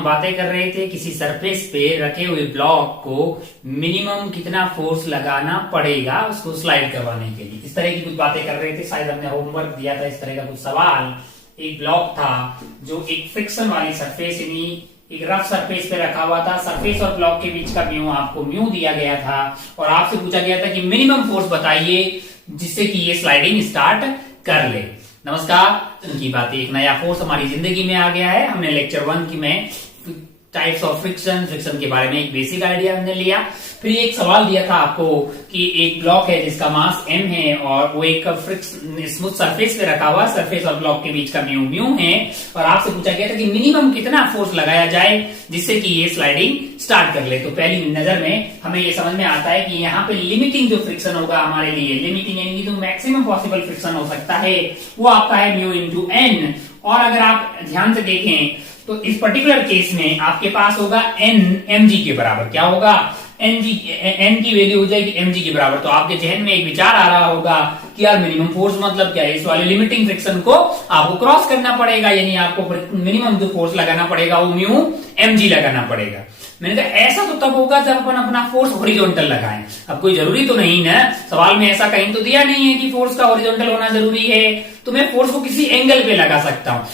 हम बातें कर रहे थे किसी सरफेस पे रखे हुए ब्लॉक को मिनिमम कितना फोर्स लगाना पड़ेगा उसको स्लाइड करवाने के लिए, इस तरह की कुछ बातें कर रहे थे। शायद हमने होमवर्क दिया था इस तरह का कुछ सवाल। एक ब्लॉक था जो एक फ्रिक्शन वाली सरफेस यानी एक रफ सरफेस पे रखा हुआ था। सरफेस और ब्लॉक के बीच का म्यू आपको म्यू दिया गया था और आपसे पूछा गया था कि मिनिमम फोर्स बताइए जिससे कि ये स्लाइडिंग स्टार्ट कर ले। नमस्कार, उनकी बातें एक नया फोर्स हमारी जिंदगी में आ गया है। हमने लेक्चर 1 में टाइप्स ऑफ फ्रिक्शन के बारे में एक बेसिक आइडिया हमने लिया। फिर एक सवाल दिया था आपको कि एक ब्लॉक है जिसका मास m है और वो एक स्मूथ सरफेस पे रखा हुआ, सरफेस और ब्लॉक के बीच का म्यू है और आपसे पूछा गया था कि मिनिमम कितना फोर्स लगाया जाए जिससे कि ये स्लाइडिंग स्टार्ट कर ले। तो पहली नजर में हमें ये समझ में आता है कि यहाँ पे लिमिटिंग जो फ्रिक्शन होगा हमारे लिए, लिमिटिंग यानी जो मैक्सिमम पॉसिबल फ्रिक्शन हो सकता है वो आपका है म्यू इंटू एन। और अगर आप ध्यान से देखें तो इस पर्टिकुलर केस में आपके पास होगा n mg के बराबर। क्या होगा? n की वैल्यू हो जाएगी mg के बराबर। तो आपके जहन में एक विचार आ रहा होगा कि यार मिनिमम फोर्स मतलब क्या है, इस वाले लिमिटिंग फ्रिक्शन को आपको क्रॉस करना पड़ेगा, यानी आपको मिनिमम जो फोर्स लगाना पड़ेगा वो म्यू mg लगाना पड़ेगा। मैंने कहा ऐसा तो तब होगा जब अपन अपना फोर्स हॉरिजॉन्टल लगाएं। अब कोई जरूरी तो नहीं ना, सवाल में ऐसा कहीं तो दिया नहीं है कि फोर्स का हॉरिजॉन्टल होना जरूरी है। तो मैं फोर्स को किसी एंगल पे लगा सकता हूं।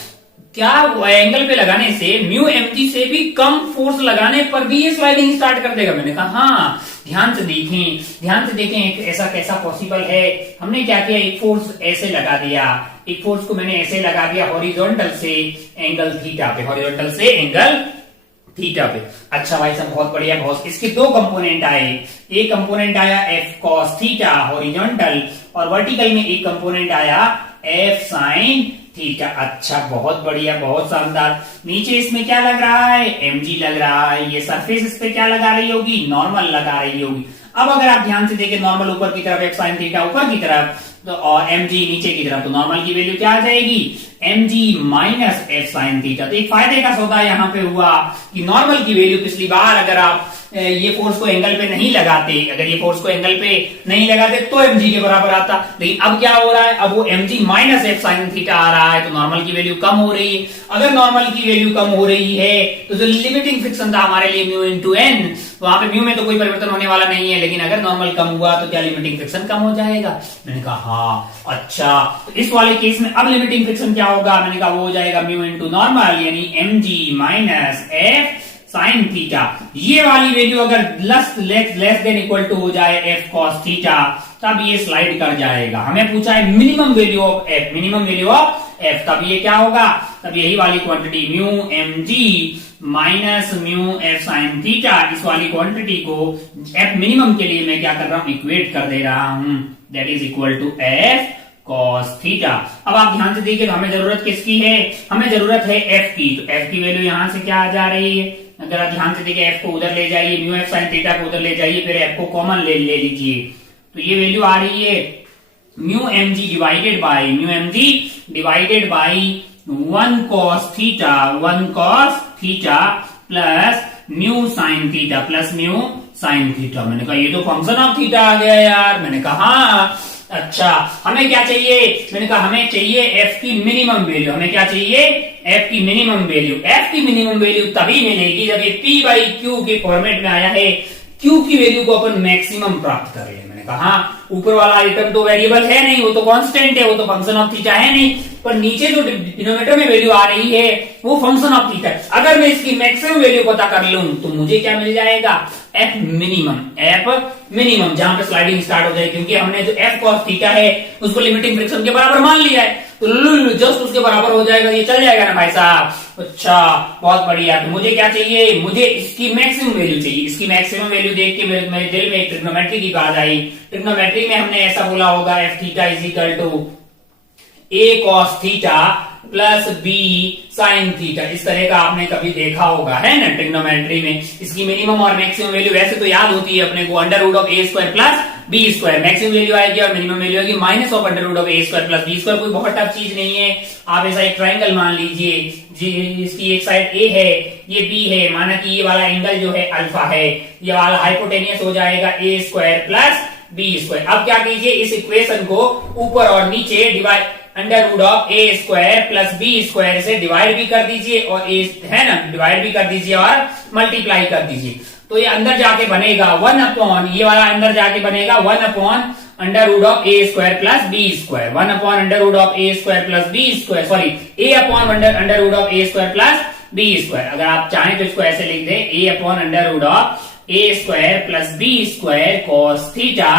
क्या एंगल पे लगाने से म्यू mg से भी कम फोर्स लगाने पर भी ये स्लाइडिंग स्टार्ट कर देगा? मैंने कहा हाँ, ध्यान से देखें एक ऐसा कैसा पॉसिबल है। हमने क्या किया, एक फोर्स ऐसे लगा दिया, एक फोर्स को मैंने ऐसे लगा दिया हॉरिजॉन्टल से एंगल थीटा पे, हॉरिजॉन्टल से एंगल थीटा पे। अच्छा भाई साहब, बहुत बढ़िया बहुत। इसके दो कंपोनेंट आए, एक कंपोनेंट आया f cos थीटा हॉरिजॉन्टल और वर्टिकल में एक कंपोनेंट आया f sin थीटा। अच्छा, बहुत बढ़िया बहुत शानदार। नीचे इसमें क्या लग रहा है? mg लग रहा है। ये सरफेस इस पे क्या लगा रही होगी? नॉर्मल लगा रही होगी। अब अगर आप ध्यान से देखें, नॉर्मल ऊपर की तरफ, f sin थीटा ऊपर की तरफ तो और mg नीचे की तरफ, तो नॉर्मल की वैल्यू क्या आ जाएगी? mg minus f sin theta. तो एक फायदे का सौदा यहाँ पे हुआ कि नॉर्मल की वैल्यू पिछली बार अगर आप ये फोर्स को एंगल पे नहीं लगाते, अगर ये फोर्स को एंगल पे नहीं लगाते तो mg के बराबर आता, लेकिन अब क्या हो रहा है? अब वो mg minus f sin theta आ रहा है, तो नॉर्मल की वैल्यू कम हो रही है। अगर नॉर्मल की वैल्यू कम हो रही है तो जो लिमिटिंग फ्रिक्शन था हमारे लिए म्यू इंटू एन, वहां पे म्यू में तो कोई परिवर्तन होने वाला नहीं है, लेकिन अगर नॉर्मल कम हुआ तो क्या लिमिटिंग फ्रिक्शन कम हो जाएगा? मैंने कहा हाँ। अच्छा, तो इस वाले केस में अब लिमिटिंग फ्रिक्शन क्या होगा? मैंने कहा वो हो जाएगा म्यू इंटू नॉर्मल यानी mg minus f sin theta. ये वाली वैल्यू अगर लेस देन इक्वल टू हो जाए f cos थीटा तब ये स्लाइड कर जाएगा। हमें पूछा है minimum value of f, minimum value of f, तब ये क्या होगा? तब यही वाली quantity mu mg minus mu f sin theta, इस वाली क्वांटिटी को f मिनिमम के लिए मैं क्या कर रहा हूं? इक्वेट कर दे रहा हूं, that is equal to f cos theta. अब आप ध्यान से देखिए, हमें जरूरत किसकी है? हमें जरूरत है f की। तो f की वैल्यू यहां से क्या आ जा रही है? अगर आप ध्यान से देखिए, f को उधर ले जाइए, म्यू f sin थीटा को उधर ले जाइए, फिर f को कॉमन ले लीजिए, तो ये वैल्यू आ रही है mu mg divided by 1 cos theta plus mu sin theta मैंने कहा ये तो फंक्शन ऑफ थीटा आ गया यार। मैंने कहा हाँ। अच्छा, हमें क्या चाहिए? मैंने कहा हमें चाहिए f की मिनिमम वैल्यू। हमें क्या चाहिए? f की मिनिमम वैल्यू। f की मिनिमम वैल्यू तभी मिलेगी जब ये p बाई क्यू के फॉर्मेट में आया है, q की वैल्यू को अपन मैक्सिमम प्राप्त कर रहे हैं। मैंने कहा हाँ, ऊपर वाला आइटम तो वेरिएबल है नहीं, वो तो कांस्टेंट है, वो तो फंक्शन ऑफ थीटा है नहीं, पर नीचे जो डिनोमिनेटर में वैल्यू आ रही है वो फंक्शन ऑफ थीटा है। अगर मैं इसकी मैक्सिमम वैल्यू पता कर लूं तो मुझे क्या मिल जाएगा? f मिनिमम, जहां पे स्लाइडिंग स्टार्ट हो जाए, क्योंकि हमने जो f cos थीटा है उसको लिमिटिंग फ्रिक्शन के बराबर मान लिया है, तो जस्ट उसके बराबर हो जाएगा, ये चल जाएगा ना भाई साहब। अच्छा, बहुत बढ़िया। तो मुझे क्या चाहिए? मुझे इसकी मैक्सिमम वैल्यू चाहिए। इसकी मैक्सिमम वैल्यू देख के मेरे दिल में एक ट्रिग्नोमेट्री की बात आई। ट्रिग्नोमेट्री में हमने ऐसा बोला होगा f theta is equal to a cos theta plus b sin theta. इस तरह का आपने कभी देखा होगा, है ना, ट्रिग्नोमेट्री में। इसकी मिनिमम और मैक्सिमम वैल्यू वैसे तो याद होती है अपने को, under root of a square plus b square. Maximum value आएगी और मिनिमम वैल्यू आएगी minus of under root of a square plus b square. कोई बहुत टफ चीज नहीं है। आप ऐसा एक ट्राइंगल मान लीजिए, इसकी एक साइड a है, ये b है, माना कि ये वाला एंगल जो है अल्फा है, ये वाला हाइपोटेनियस हो जाएगा a square plus b square. अब क्या कीजिए, इस इक्वेशन को ऊपर और नीचे divide under root of A square plus B square से डिवाइड भी कर दीजिए और ए है ना, डिवाइड भी कर दीजिए और मल्टीप्लाई कर दीजिए। तो ये अंदर जाके बनेगा 1 अपॉन, ये वाला अंदर जाके बनेगा 1 upon under root of A square plus B square, 1 upon under root of A square plus B square, sorry A upon under root of A square plus B square. अगर आप चाहें तो इसको ऐसे लिख दे, A upon under root of A square plus B square cos theta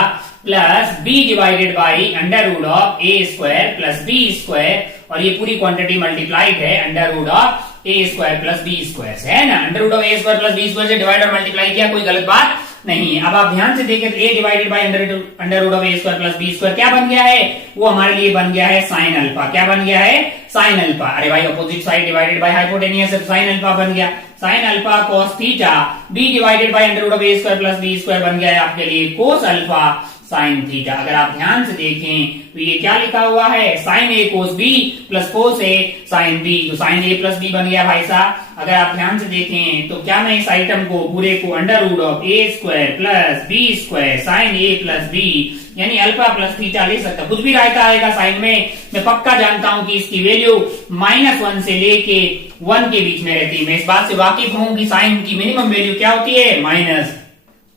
plus B divided by under root of A square plus B square, और ये पूरी क्वांटिटी मल्टीप्लाइड है under root of A square plus B square से, है ना। Under root of A square plus B square से divide और multiply किया, कोई गलत बात नहीं है। अब आप ध्यान से देखें तो A divided by under root of A square plus B square क्या बन गया है, वो हमारे लिए बन गया है साइन अल्फा। क्या बन गया है, साइन अल्फा। अरे भाई opposite side divided by hypotenuse है तो साइन अल्फा बन गया, sine alpha cos theta, B divided by under root of A square plus B square बन गया है आपके लिए कोस अल्फा साइन थीटा। अगर आप ध्यान से देखें तो ये क्या लिखा हुआ है, साइन ए कोस बी प्लस कोस ए साइन बी, तो साइन ए प्लस बी बन गया भाई साहब। अगर आप ध्यान से देखें तो क्या मैं इस आइटम को पूरे को under root of A square plus B square sine A plus B यानी अल्फा प्लस थीटा ले सकता, कुछ भी रहता आएगा साइन में। मैं पक्का जानता हूं कि इसकी वैल्यू -1 से लेके 1 के बीच में रहती है। मैं इस बात से वाकिफ हूं कि साइन की मिनिमम वैल्यू क्या होती है, -1,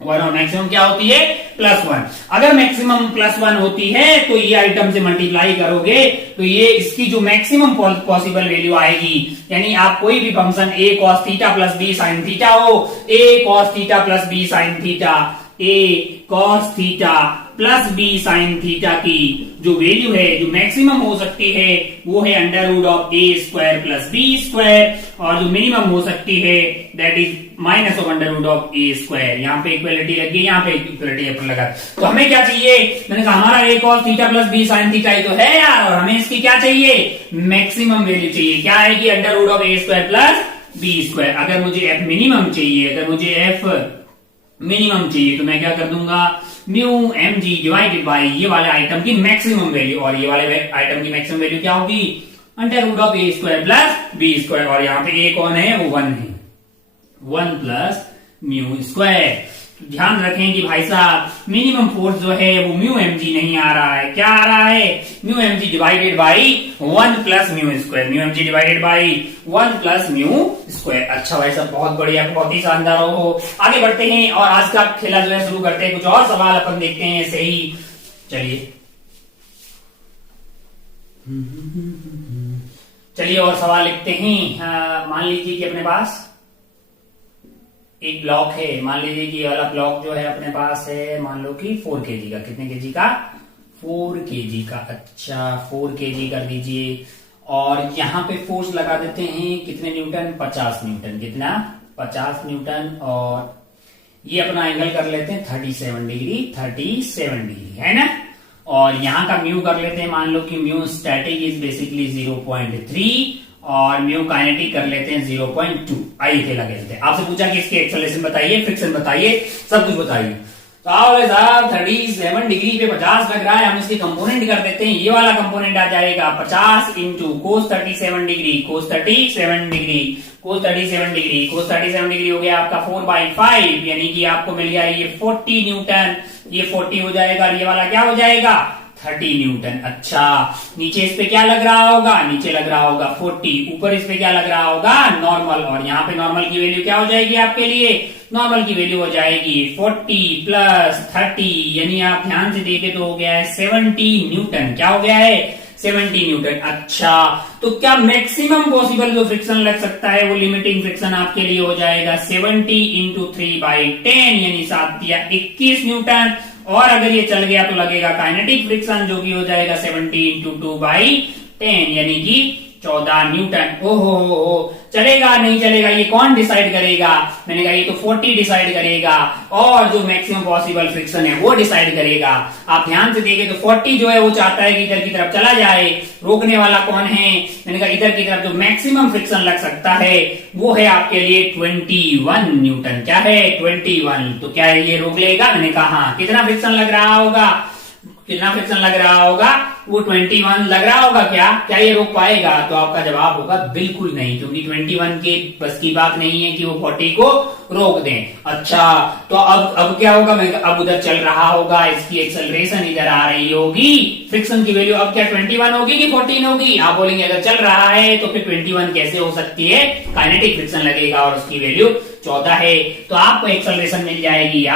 और मैक्सिमम क्या होती है, +1। अगर मैक्सिमम +1 होती है तो ये आइटम से मल्टीप्लाई करोगे तो ये इसकी जो मैक्सिमम पॉसिबल वैल्यू आएगी, यानी आप कोई भी function a cos theta plus b sin theta हो, a cos theta plus b sin theta, a cos theta plus b sin theta की जो वैल्यू है, जो मैक्सिमम हो सकती है, वो है under root of a square plus b square, और जो मिनिमम हो सकती है that is minus of under root of a square. यहाँ पे इक्वलिटी लगी, यहाँ पे इक्वलिटी अपन लगा। तो हमें क्या चाहिए, मैंने कहा हमारा a cos theta plus b sin theta ही तो है यार, और हमें इसकी क्या चाहिए, मैक्सिमम वैल्यू चाहिए। क्या आएगी, under root of a square plus b square. अगर मुझे f मिनिमम चाहिए, अगर मुझे f मिनिमम चाहिए तो मैं क्या कर दूंगा, mu M G divided by ये वाले आइटम की मैक्सिमम वैल्यू, और ये वाले आइटम की मैक्सिमम वैल्यू क्या होगी, under root of A square plus B square, और यहाँ पे ए कौन है, वो 1 है, 1 प्लस म्यू स्क्वायर। ध्यान रखें कि भाई साहब मिनिमम फोर्स जो है वो म्यू एम जी नहीं आ रहा है, क्या आ रहा है, mu M G divided by 1 plus mu square, mu M G divided by 1 plus mu square. अच्छा भाई साहब, बहुत बढ़िया, बहुत ही शानदार हो। आगे बढ़ते हैं और आज का खेला जो है शुरू करते हैं। कुछ और सवाल अपन देखते हैं ऐसे ही, चलिए चलिए और सवाल लिखते हैं। मान लीजिए कि अपने पास एक ब्लॉक है, मान लीजिए कि ये वाला ब्लॉक जो है अपने पास है, मान लो कि 4 kg का, कितने kg का, 4 kg का। अच्छा 4 kg कर दीजिए, और यहाँ पे फोर्स लगा देते हैं कितने न्यूटन, 50 न्यूटन। कितना, 50 न्यूटन, और ये अपना एंगल कर लेते हैं 37 डिग्री, 37 डिग्री है ना। और यहाँ का म्यू कर लेते हैं, मान लो कि म्यू स्टैटिक इज बेसिकली 0.3 और म्यू काइनेटिक कर लेते हैं 0.2। आइए खेला खेलते हैं। आपसे पूछा कि इसकी एक्सेलरेशन बताइए, फ्रिक्शन बताइए, सब कुछ बताइए। तो आओ साहब 37 डिग्री पे 50 लग रहा है, हम इसकी कंपोनेंट कर देते हैं। ये वाला कंपोनेंट आ जाएगा 50 इंटू कोस 37 डिग्री, कोस 37 डिग्री, कोस 37 डिग्री, कोस 37 डिग्री हो गया आपका 4/5, यानी कि आपको मिल गया ये 40 न्यूटन, ये 40 हो जाएगा, और ये वाला क्या हो जाएगा, 30 न्यूटन। अच्छा नीचे इस पे क्या लग रहा होगा, नीचे लग रहा होगा 40, ऊपर इस पे क्या लग रहा होगा, नॉर्मल, और यहाँ पे नॉर्मल की वैल्यू क्या हो जाएगी आपके लिए, नॉर्मल की वैल्यू हो जाएगी 40 प्लस 30, यानी आप ध्यान से देखें तो हो गया है 70 न्यूटन। क्या हो गया है, 70 न्यूटन। अच्छा तो क्या मैक्सिमम पॉसिबल जो फ्रिक्शन लग सकता है वो लिमिटिंग फ्रिक्शन आपके लिए हो जाएगा 70 इंटू 3/10, यानी 7 या 21 न्यूटन। और अगर ये चल गया तो लगेगा काइनेटिक फ्रिक्शन, जो कि हो जाएगा 70 इंटू 2/10, यानी कि 14 न्यूटन। ओहो चलेगा नहीं चलेगा, ये कौन डिसाइड करेगा, मैंने कहा ये तो 40 डिसाइड करेगा, और जो मैक्सिमम पॉसिबल फ्रिक्शन है वो डिसाइड करेगा। आप ध्यान से देखें तो 40 जो है वो चाहता है कि इधर की तरफ चला जाए, रोकने वाला कौन है, मैंने कहा इधर की तरफ जो मैक्सिमम फ्रिक्शन लग सकता है वो है आपके लिए 21 न्यूटन। क्या है, 21। तो क्या ये रोक लेगा, मैंने कहा हाँ। कितना फ्रिक्शन लग रहा होगा, कितना फ्रिक्शन लग रहा होगा, वो 21 लग रहा होगा। क्या क्या ये रोक पाएगा? तो आपका जवाब होगा बिल्कुल नहीं, क्योंकि 21 के बस की बात नहीं है कि वो 40 को रोक दें। अच्छा, तो अब क्या होगा, मैं अब उधर चल रहा होगा, इसकी एक्सेलरेशन इधर आ रही होगी, फ्रिक्शन की वैल्यू अब क्या 21 होगी कि 14 होगी? आप बोलेंगे अगर चल रहा है तो फिर 21 कैसे हो सकती है, काइनेटिक फ्रिक्शन लगेगा और उसकी वैल्यू 14 है। तो आपको एक्सेलरेशन मिल जाएगी,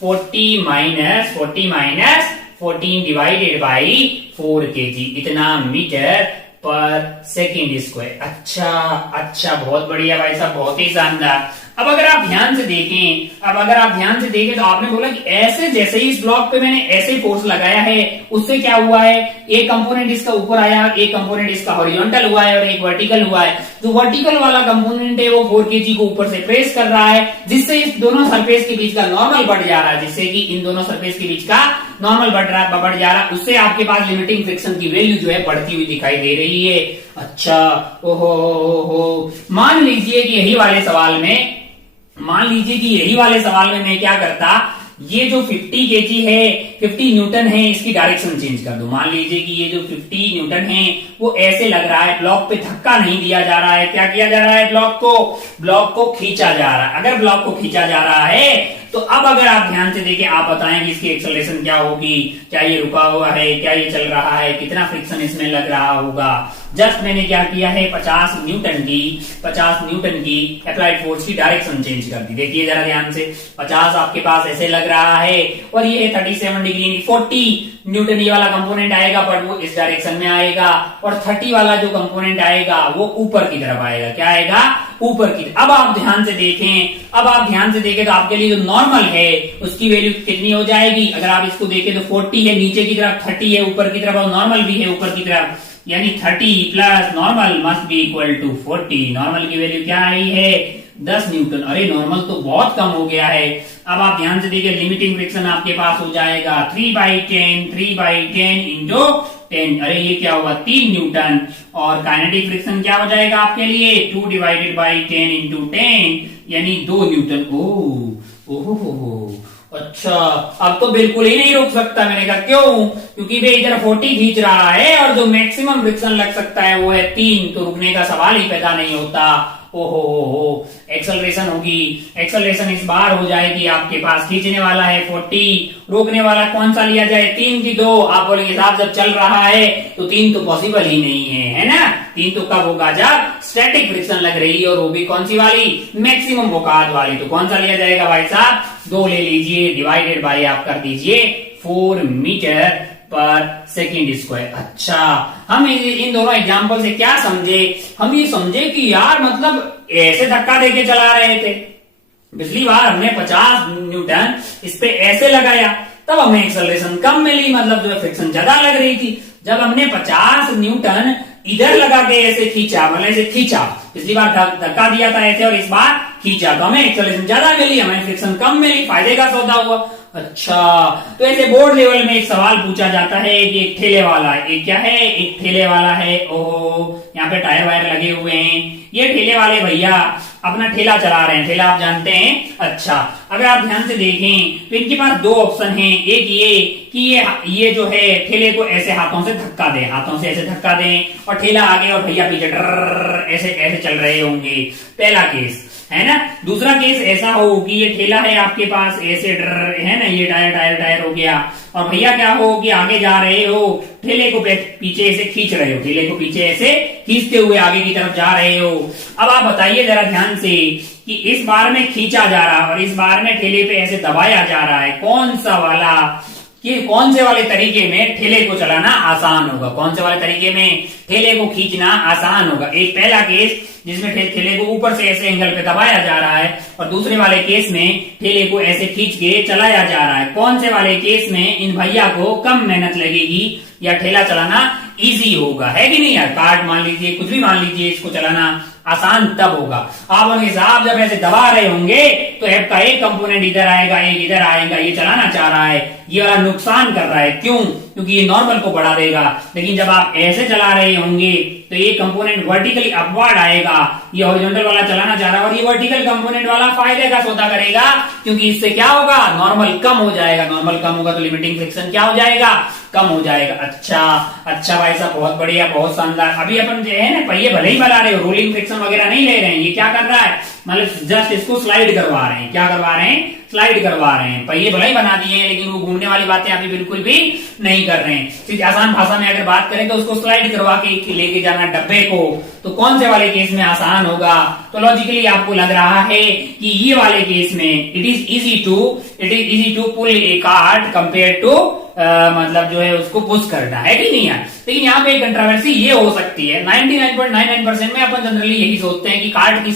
40 माइनस 14 डिवाइडेड बाई 4 kg, इतना मीटर पर सेकेंड स्क्वायर। अच्छा, बहुत बढ़िया भाई साहब, बहुत ही शानदार। अब अगर आप ध्यान से देखें तो आपने बोला कि ऐसे जैसे ही इस ब्लॉक पे मैंने ऐसे फोर्स लगाया है, उससे क्या हुआ है, एक कंपोनेंट इसका ऊपर आया, एक कंपोनेंट इसका हॉरिजॉन्टल हुआ है और एक वर्टिकल हुआ है। जो वर्टिकल वाला कंपोनेंट है वो 4 kg को ऊपर से प्रेस कर रहा है, जिससे इस दोनों सरफेस के बीच का नॉर्मल बढ़ जा रहा है, जिससे कि इन दोनों सरफेस के बीच का नॉर्मल बढ़ जा रहा है। उससे आपके पास लिमिटिंग फ्रिक्शन की वैल्यू जो है बढ़ती हुई दिखाई दे रही है। अच्छा, ओहो, मान लीजिए कि यही वाले सवाल में मैं क्या करता, ये जो 50 kg है, 50 न्यूटन है, इसकी डायरेक्शन चेंज कर दो। मान लीजिए कि ये जो 50 न्यूटन है वो ऐसे लग रहा है, ब्लॉक पे धक्का नहीं दिया जा रहा है। क्या किया जा रहा है? ब्लॉक को खींचा जा रहा है। अगर ब्लॉक को खींचा जा रहा है तो अब अगर आप ध्यान से देखें, आप बताएं कि इसकी एक्सेलरेशन क्या होगी, क्या ये रुका हुआ है, क्या ये चल रहा है, कितना फ्रिक्शन इसमें लग रहा होगा। जस्ट मैंने क्या किया है, 50 न्यूटन की अप्लाइड फोर्स की डायरेक्शन चेंज कर दी। देखिए जरा ध्यान से, 50 आपके पास ऐसे लग रहा है और ये 37 डिग्री, 40 न्यूटन ये वाला कंपोनेंट आएगा पर वो इस डायरेक्शन में आएगा, और 30 वाला जो कंपोनेंट आएगा वो ऊपर की तरफ आएगा। क्या आएगा? ऊपर की। अब आप ध्यान से देखें तो आपके लिए जो नॉर्मल है उसकी वैल्यू कितनी हो जाएगी? अगर आप इसको देखें तो 40 है, नीचे की तरफ 30 है, ऊपर की तरफ, और नॉर्मल भी है ऊपर की तरफ, यानी 30 plus normal must be equal to 40। Normal की वैल्यू क्या आई है? 10 न्यूटन। अरे नॉर्मल तो बहुत कम हो गया है। अब आप ध्यान से देखिए, लिमिटिंग फ्रिक्शन आपके पास हो जाएगा 3/10 इंटू 10। अरे ये क्या होगा? 3 न्यूटन। और काइनेटिक फ्रिक्शन क्या हो जाएगा आपके लिए? 2 डिवाइडेड बाई 10 इंटू 10, यानी 2 न्यूटन। ओहो, अच्छा, अब तो बिल्कुल ही नहीं रुक सकता। मैंने कहा क्यों? क्योंकि वे इधर 40 खींच रहा है और जो मैक्सिमम फ्रिक्शन लग सकता है वो है 3, तो रुकने का सवाल ही पैदा नहीं होता। ओहो, एक्सेलरेशन होगी, एक्सेलरेशन इस बार हो जाएगी आपके पास, खींचने वाला है 40, रोकने वाला कौन सा लिया जाए? 3 की 2। आप बोलेंगे साहब जब चल रहा है तो 3 तो पॉसिबल ही नहीं है ना? 3 तो कब होगा? जब स्टैटिक फ्रिक्शन लग रही है, और वो भी कौन सी वाली? मैक्सिमम औकात वाली। तो कौन सा लिया जाएगा भाई साहब? 2 ले लीजिए, डिवाइडेड बाय आप कर दीजिए 4 मीटर पर सेकेंड स्क्वायर। अच्छा, हम इन दोनों एग्जाम्पल से क्या समझे? हम ये समझे कि यार मतलब ऐसे धक्का देके चला रहे थे, पिछली बार हमने 50 न्यूटन इस पे ऐसे लगाया, तब हमें एक्सेलरेशन कम मिली, मतलब जो फ्रिक्शन ज्यादा लग रही थी। जब हमने 50 न्यूटन इधर लगा के ऐसे खींचा, मतलब ऐसे खींचा, पिछली बार धक्का दिया था ऐसे और इस बार खींचा, तो हमें एक्सेलरेशन ज्यादा मिली, हमें फ्रिक्शन कम मिली, फायदे का सौदा हुआ। अच्छा, तो ऐसे बोर्ड लेवल में एक सवाल पूछा जाता है कि एक ठेले वाला है, एक क्या है? एक ठेले वाला है। ओहो, यहाँ पे टायर वायर लगे हुए हैं। ये ठेले वाले भैया अपना ठेला चला रहे हैं, ठेला आप जानते हैं। अच्छा, अगर आप ध्यान से देखें तो इनके पास 2 ऑप्शन हैं। एक ये कि ये जो है ठेले को ऐसे हाथों से धक्का दें, हाथों से ऐसे धक्का दें और ठेला आगे और भैया पीछे ऐसे ऐसे चल रहे होंगे, पहला केस है ना। दूसरा केस ऐसा हो कि ये ठेला है आपके पास, ऐसे है ना, ये टायर हो गया, और भैया क्या हो कि आगे जा रहे हो, ठेले को पीछे ऐसे खींच रहे हो, ठेले को पीछे ऐसे खींचते हुए आगे की तरफ जा रहे हो। अब आप बताइए जरा ध्यान से कि इस बार में खींचा जा रहा और इस बार में ठेले पे ऐसे दबाया जा रहा है, कौन से वाले तरीके में ठेले को चलाना आसान होगा? कौन से वाले तरीके में ठेले को खींचना आसान होगा? एक पहला केस जिसमें ठेले को ऊपर से ऐसे एंगल पे दबाया जा रहा है, और दूसरे वाले केस में ठेले को ऐसे खींच के चलाया जा रहा है। कौन से वाले केस में इन भैया को कम मेहनत लगेगी या ठेला चलाना इजी होगा? है कि नहीं यार? कार्ट मान लीजिए, कुछ भी मान लीजिए, इसको चलाना आसान तब होगा। आप उनके साहब जब ऐसे दबा रहे होंगे तो ऐप का एक कंपोनेंट इधर आएगा, एक इधर आएगा, ये चलाना चाह रहा है, ये वाला नुकसान कर रहा है। क्यों? क्योंकि ये नॉर्मल को बढ़ा देगा। लेकिन जब आप ऐसे चला रहे होंगे तो ये कंपोनेंट वर्टिकली अपवर्ड आएगा, ये हॉरिजॉन्टल वाला चलाना चाह रहा है और ये वर्टिकल कंपोनेंट वाला फायदे का सौदा करेगा, क्योंकि इससे क्या होगा, नॉर्मल कम हो जाएगा। नॉर्मल कम होगा तो लिमिटिंग फ्रिक्शन क्या हो जाएगा, कम हो जाएगा। अच्छा भाई साहब, बहुत बढ़िया, बहुत शानदार। अभी अपन जो है ना पहिए भले ही बना रहे हो, रोलिंग फ्रिक्शन वगैरह नहीं ले रहे हैं, ये क्या कर रहा है, मतलब जस्ट इसको स्लाइड करवा रहे हैं। क्या करवा रहे हैं, स्लाइड करवा रहे हैं। पहिए भले ही बना दिए हैं, लेकिन वो घूमने वाली बातें अभी बिल्कुल भी नहीं कर रहे हैं। सीधे आसान भाषा में अगर बात करें तो उसको स्लाइड करवा के लेके जाना डब्बे को, तो कौन से वाले केस में आसान होगा, तो लॉजिकली आपको लग रहा है कि ये वाले केस में it is easy to pull a cart compare to मतलब जो है उसको पुश करना है कि नहीं है। लेकिन यहाँ पे कंट्रोवर्सी ये हो सकती है, 99.99% में अपन जनरली यही सोचते हैं कि कार्ट की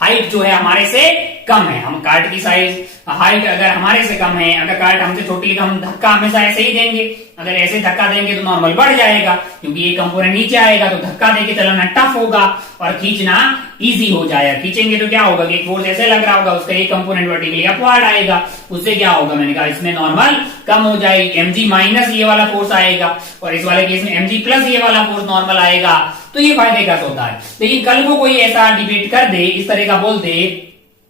हाइट जो है हमारे से कम है। हम कार्ट की साइज हाइट अगर हमारे से कम है, अगर कार्ट हमसे छोटी है तो हम धक्का हमेशा ऐसे ही देंगे। अगर ऐसे धक्का देंगे तो नॉर्मल बढ़ जाएगा, क्योंकि ये कंपोनेंट नीचे आएगा तो धक्का देके चलाना टफ होगा और खींचना इजी हो जाएगा। खींचेंगे तो क्या होगा कि एक फोर्स ऐसे लग रहा होगा, उसका ये कंपोनेंट वर्टिकली अपवर्ड आएगा, उससे क्या होगा, मैंने कहा इसमें नॉर्मल कम हो जाएगी। mg माइनस ये वाला फोर्स आएगा और इस वाले केस में mg प्लस ये वाला फोर्स नॉर्मल आएगा, तो ये फायदे का सौदा है। लेकिन कल को कोई ऐसा डिबेट कर दे, इस तरह का बोल दे,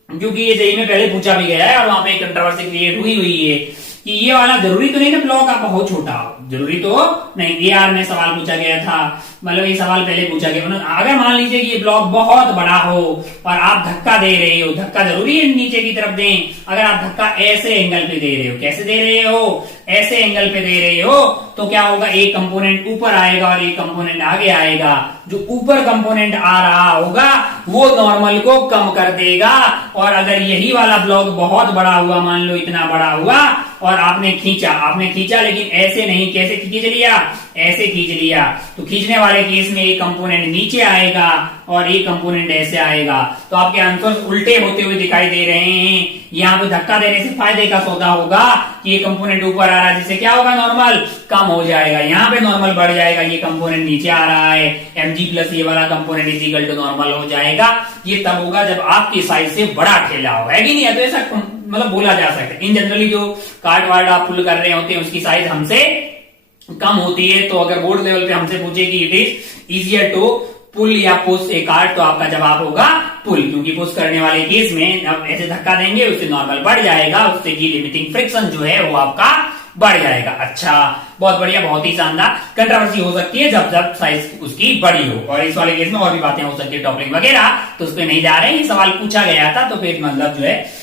क्योंकि ये जेईई में पहले पूछा भी गया है और वहां पे एक कंट्रोवर्सी क्रिएट हुई है कि ये वाला जरूरी तो नहीं ना ब्लॉक आप बहुत छोटा, जरूरी तो नहीं। एआर में सवाल पूछा गया था, मतलब ये सवाल पहले पूछा गया, अगर मान लीजिए कि ये ब्लॉक बहुत बड़ा हो और आप धक्का दे रहे हो, धक्का जरूरी है नीचे की तरफ दें, अगर आप धक्का ऐसे एंगल पे दे रहे हो, कैसे दे रहे हो, ऐसे एंगल पे दे रहे हो, तो क्या होगा, एक कंपोनेंट ऊपर आएगा और एक कंपोनेंट आगे आएगा। जो ऊपर कंपोनेंट आ रहा होगा वो नॉर्मल को कम कर देगा, और अगर यही वाला ब्लॉक बहुत बड़ा हुआ, मान लो इतना बड़ा हुआ और आपने खींचा लेकिन ऐसे नहीं, कैसे खींच लिया, ऐसे खींच लिया, तो खींचने वाले केस में एक कंपोनेंट नीचे आएगा और एक कंपोनेंट ऐसे आएगा, तो आपके आंसर उल्टे होते हुए दिखाई दे रहे हैं। यहाँ पे धक्का देने से फायदे का सौदा होगा कि ये कंपोनेंट ऊपर आ रहा है, जिससे क्या होगा, नॉर्मल कम हो जाएगा, यहाँ पे नॉर्मल बढ़ जाएगा, ये कंपोनेंट नीचे आ रहा है, mg प्लस ये वाला component is equal to normal हो जाएगा। ये तब होगा जब आपकी साइज से बड़ा ठेला हो, है कि नहीं है, तो ऐसा मतलब बोला जा सकता है। इन जनरली जो कार्ड वार्ड आप पुल कर रहे होते हैं उसकी साइज हमसे कम होती है, तो अगर बोर्ड लेवल पे हमसे पूछे कि it is easier to pull या पुश ए कार्ड, तो आपका जवाब होगा पुल, क्योंकि पुश करने वाले केस में अब ऐसे धक्का देंगे उससे नॉर्मल बढ़ जाएगा, उससे की लिमिटिंग फ्रिक्शन जो है वो आपका बढ़ जाएगा। अच्छा, बहुत बढ़िया, बहुत ही शानदार। कंट्रोवर्सी हो सकती है जब साइज उसकी बड़ी हो, और इस वाले केस में और भी बातें हो सकती है, टॉपलिंग वगैरह, तो उस पर नहीं जा रहे हैं। सवाल पूछा गया था तो फिर मतलब जो है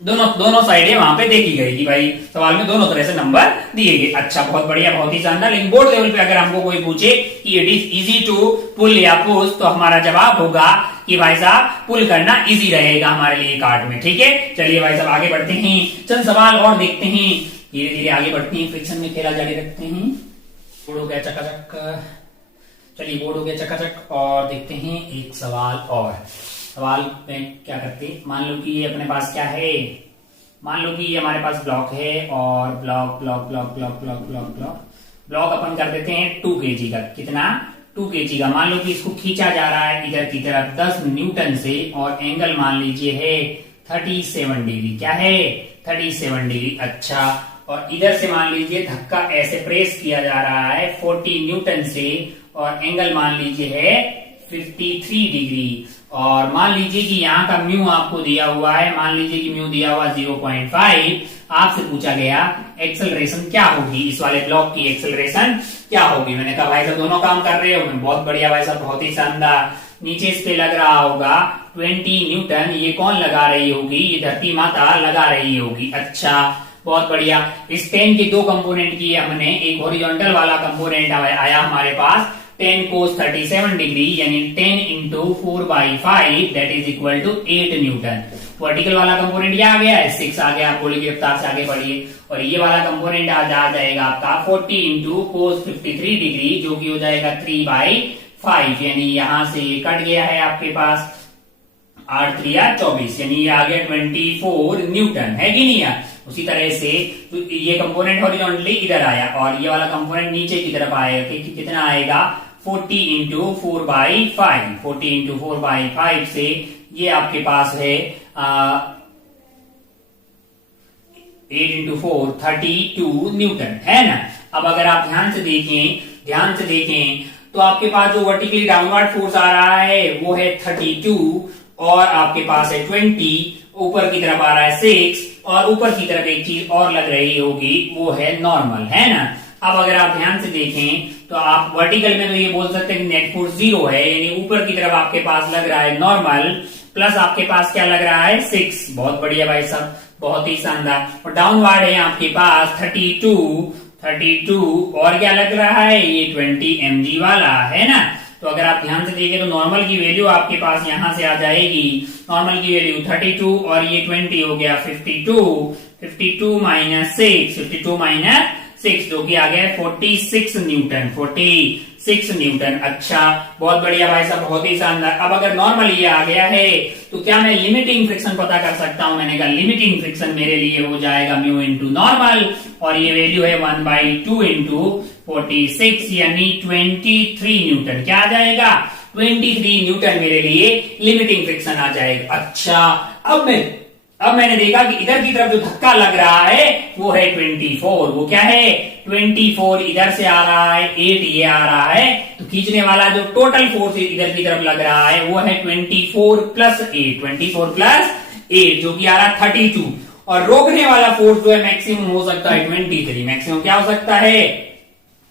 दोनों साइडें वहां पे देखी गई कि भाई सवाल में दोनों तरह से नंबर दिए गए। अच्छा, बहुत बढ़िया, बहुत ही शानदार। लेकिन बोर्ड लेवल पे अगर हमको कोई पूछे कि it is easy to pull या पुश, तो हमारा जवाब होगा कि भाई साहब पुल करना इजी रहेगा हमारे लिए कार्ड में। ठीक है, चलिए भाई साहब आगे बढ़ते हैं, चंद सवाल और देखते हैं, धीरे धीरे आगे बढ़ते हैं, फ्रिक्शन में खेला जारी रखते हैं। बोर्ड हो गया चकाचक, चलिए बोर्ड हो गया चकाचक, और देखते हैं एक सवाल और। सवाल में क्या करते हैं, मान लो कि ये अपने पास क्या है, मान लो कि ये हमारे पास ब्लॉक है और ब्लॉक अपन कर देते हैं 2 kg का। कितना, 2 kg का। मान लो कि इसको खींचा जा रहा है इधर की तरफ 10 न्यूटन से, और एंगल मान लीजिए है 37 डिग्री। क्या है, 37 डिग्री। अच्छा, और इधर से मान लीजिए धक्का ऐसे प्रेस किया जा रहा है 40 न्यूटन से, और एंगल मान लीजिए है 53 डिग्री। और मान लीजिए कि यहाँ का म्यू आपको दिया हुआ है, मान लीजिए कि म्यू दिया हुआ 0.5। आपसे पूछा गया एक्सेलरेशन क्या होगी, इस वाले ब्लॉक की एक्सेलरेशन क्या होगी। मैंने कहा भाई साहब दोनों काम कर रहे हो, बहुत बढ़िया भाई साहब, बहुत ही शानदार। नीचे इस पे लग रहा होगा 20 न्यूटन, ये कौन लगा रही होगी, ये धरती माता लगा रही होगी। अच्छा, बहुत बढ़िया। इस पेन के 2 कंपोनेंट किए हमने, एक हॉरिजॉन्टल वाला कंपोनेंट आया हमारे पास 10 cos 37 डिग्री, यानी 10 into 4/5 that is equal to 8 newton. Vertical वाला कंपोनेंट ये आ गया है 6 आ गया, गोली की रफ्तार से आगे बढ़िए, और ये वाला कंपोनेंट आ जाएगा आपका 40 इंटू cos 53 डिग्री, जो कि हो जाएगा 3/5, यानी यहां से ये कट गया है आपके पास 8 3 24, यानी ये आ गया 24 न्यूटन, है कि नहीं यार। उसी तरह से तो ये कंपोनेंट हॉरिजॉन्टली इधर आया और ये वाला कंपोनेंट नीचे की तरफ आएगा, कितना आएगा 40 इंटू 4/5, 40 इंटू 4/5 से ये आपके पास है 8 इंटू 4 32 न्यूटन, है ना। अब अगर आप ध्यान से देखें तो आपके पास जो वर्टिकली डाउनवर्ड फोर्स आ रहा है वो है 32 और आपके पास है 20, ऊपर की तरफ आ रहा है 6 और ऊपर की तरफ एक चीज और लग रही होगी वो है नॉर्मल, है ना। अब अगर आप ध्यान से देखें तो आप वर्टिकल में तो ये बोल सकते हैं कि नेट फोर्स 0 है, यानी ऊपर की तरफ आपके पास लग रहा है नॉर्मल, प्लस आपके पास क्या लग रहा है 6। बहुत बढ़िया भाई साहब, बहुत ही शानदार। और डाउनवर्ड है आपके पास 32 और क्या लग रहा है ये 20 mg वाला, है ना। तो अगर आप ध्यान से देखें तो नॉर्मल की वैल्यू आपके पास यहां से आ जाएगी, नॉर्मल की वैल्यू 32 और ये 20 हो गया 52 माइनस 6 जो कि आ गया 46 न्यूटन। अच्छा, बहुत बढ़िया भाई साहब, बहुत ही शानदार। अब अगर नॉर्मल ये आ गया है तो क्या मैं लिमिटिंग फ्रिक्शन पता कर सकता हूं? मैंने कहा लिमिटिंग फ्रिक्शन मेरे लिए हो जाएगा म्यू इंटू नॉर्मल और ये वैल्यू है 1/2 इंटू 46 यानी 23 न्यूटन। क्या आ जाएगा? 23 न्यूटन मेरे लिए लिमिटिंग फ्रिक्शन आ जाएगा। अच्छा, अब मैंने देखा कि इधर की तरफ जो धक्का लग रहा है वो है 24। वो क्या है? 24 इधर से आ रहा है, 8 ये आ रहा है, तो खींचने वाला जो टोटल फोर्स इधर की तरफ लग रहा है वो है 24 प्लस 8 जो कि आ रहा है 32। और रोकने वाला फोर्स जो है मैक्सिमम हो सकता है 23। मैक्सिमम क्या हो सकता है?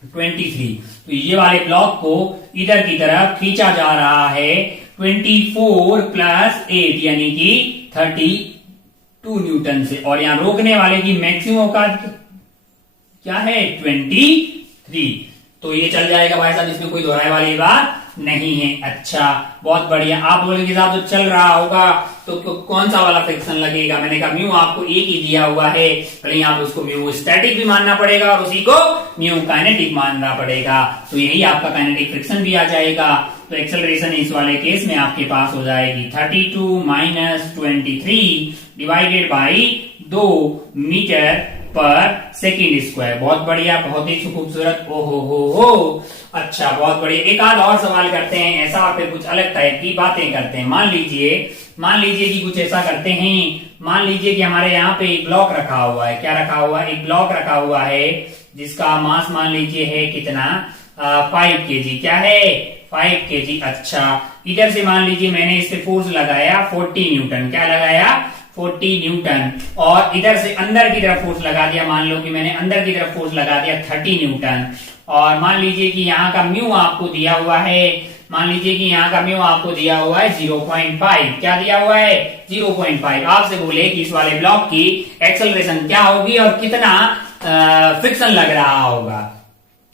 23। तो ये वाले ब्लॉक को इधर की तरफ खींचा जा रहा है 24 प्लस 8 यानी कि 32 न्यूटन से, और यहां रोकने वाले की मैक्सिमम का क्या है? 23। तो ये चल जाएगा भाई साहब, इसमें कोई दोहराए वाली बात नहीं है। अच्छा, बहुत बढ़िया। आप लोगों के साथ जो चल रहा होगा तो कौन सा वाला फ्रिक्शन लगेगा? मैंने कहा म्यू आपको एक ही दिया हुआ है, कहीं आप उसको म्यू स्टैटिक भी मानना पड़ेगा और उसी को म्यू काइनेटिक मानना पड़ेगा, तो यही आपका काइनेटिक फ्रिक्शन भी आ जाएगा। तो एक्सेलरेशन इस वाले केस में आपके पास हो जाएगी 32 माइनस 23 डिवाइडेड बाई 2 मीटर पर सेकेंड स्क्वायर। बहुत बढ़िया, बहुत ही खूबसूरत। ओहो हो। अच्छा, बहुत बढ़िया। एक आध और सवाल करते हैं ऐसा, और फिर कुछ अलग टाइप की बातें करते हैं। मान लीजिए कि कुछ ऐसा करते हैं। मान लीजिए कि हमारे यहाँ पे एक ब्लॉक रखा हुआ है। क्या रखा हुआ है? एक ब्लॉक रखा हुआ है जिसका मास मान लीजिए है कितना? 5 kg। क्या है? 5 kg। अच्छा, इधर से मान लीजिए मैंने इस पे फोर्स लगाया 40 न्यूटन। क्या लगाया? 40 न्यूटन। और इधर से अंदर की तरफ फोर्स लगा दिया, मान लो कि मैंने अंदर की तरफ फोर्स लगा दिया 30 न्यूटन। और मान लीजिए कि यहाँ का म्यू आपको दिया हुआ है, 0.5। क्या दिया हुआ है? 0.5। आपसे बोले कि इस वाले ब्लॉक की एक्सेलरेशन क्या होगी और कितना फ्रिक्शन लग रहा होगा।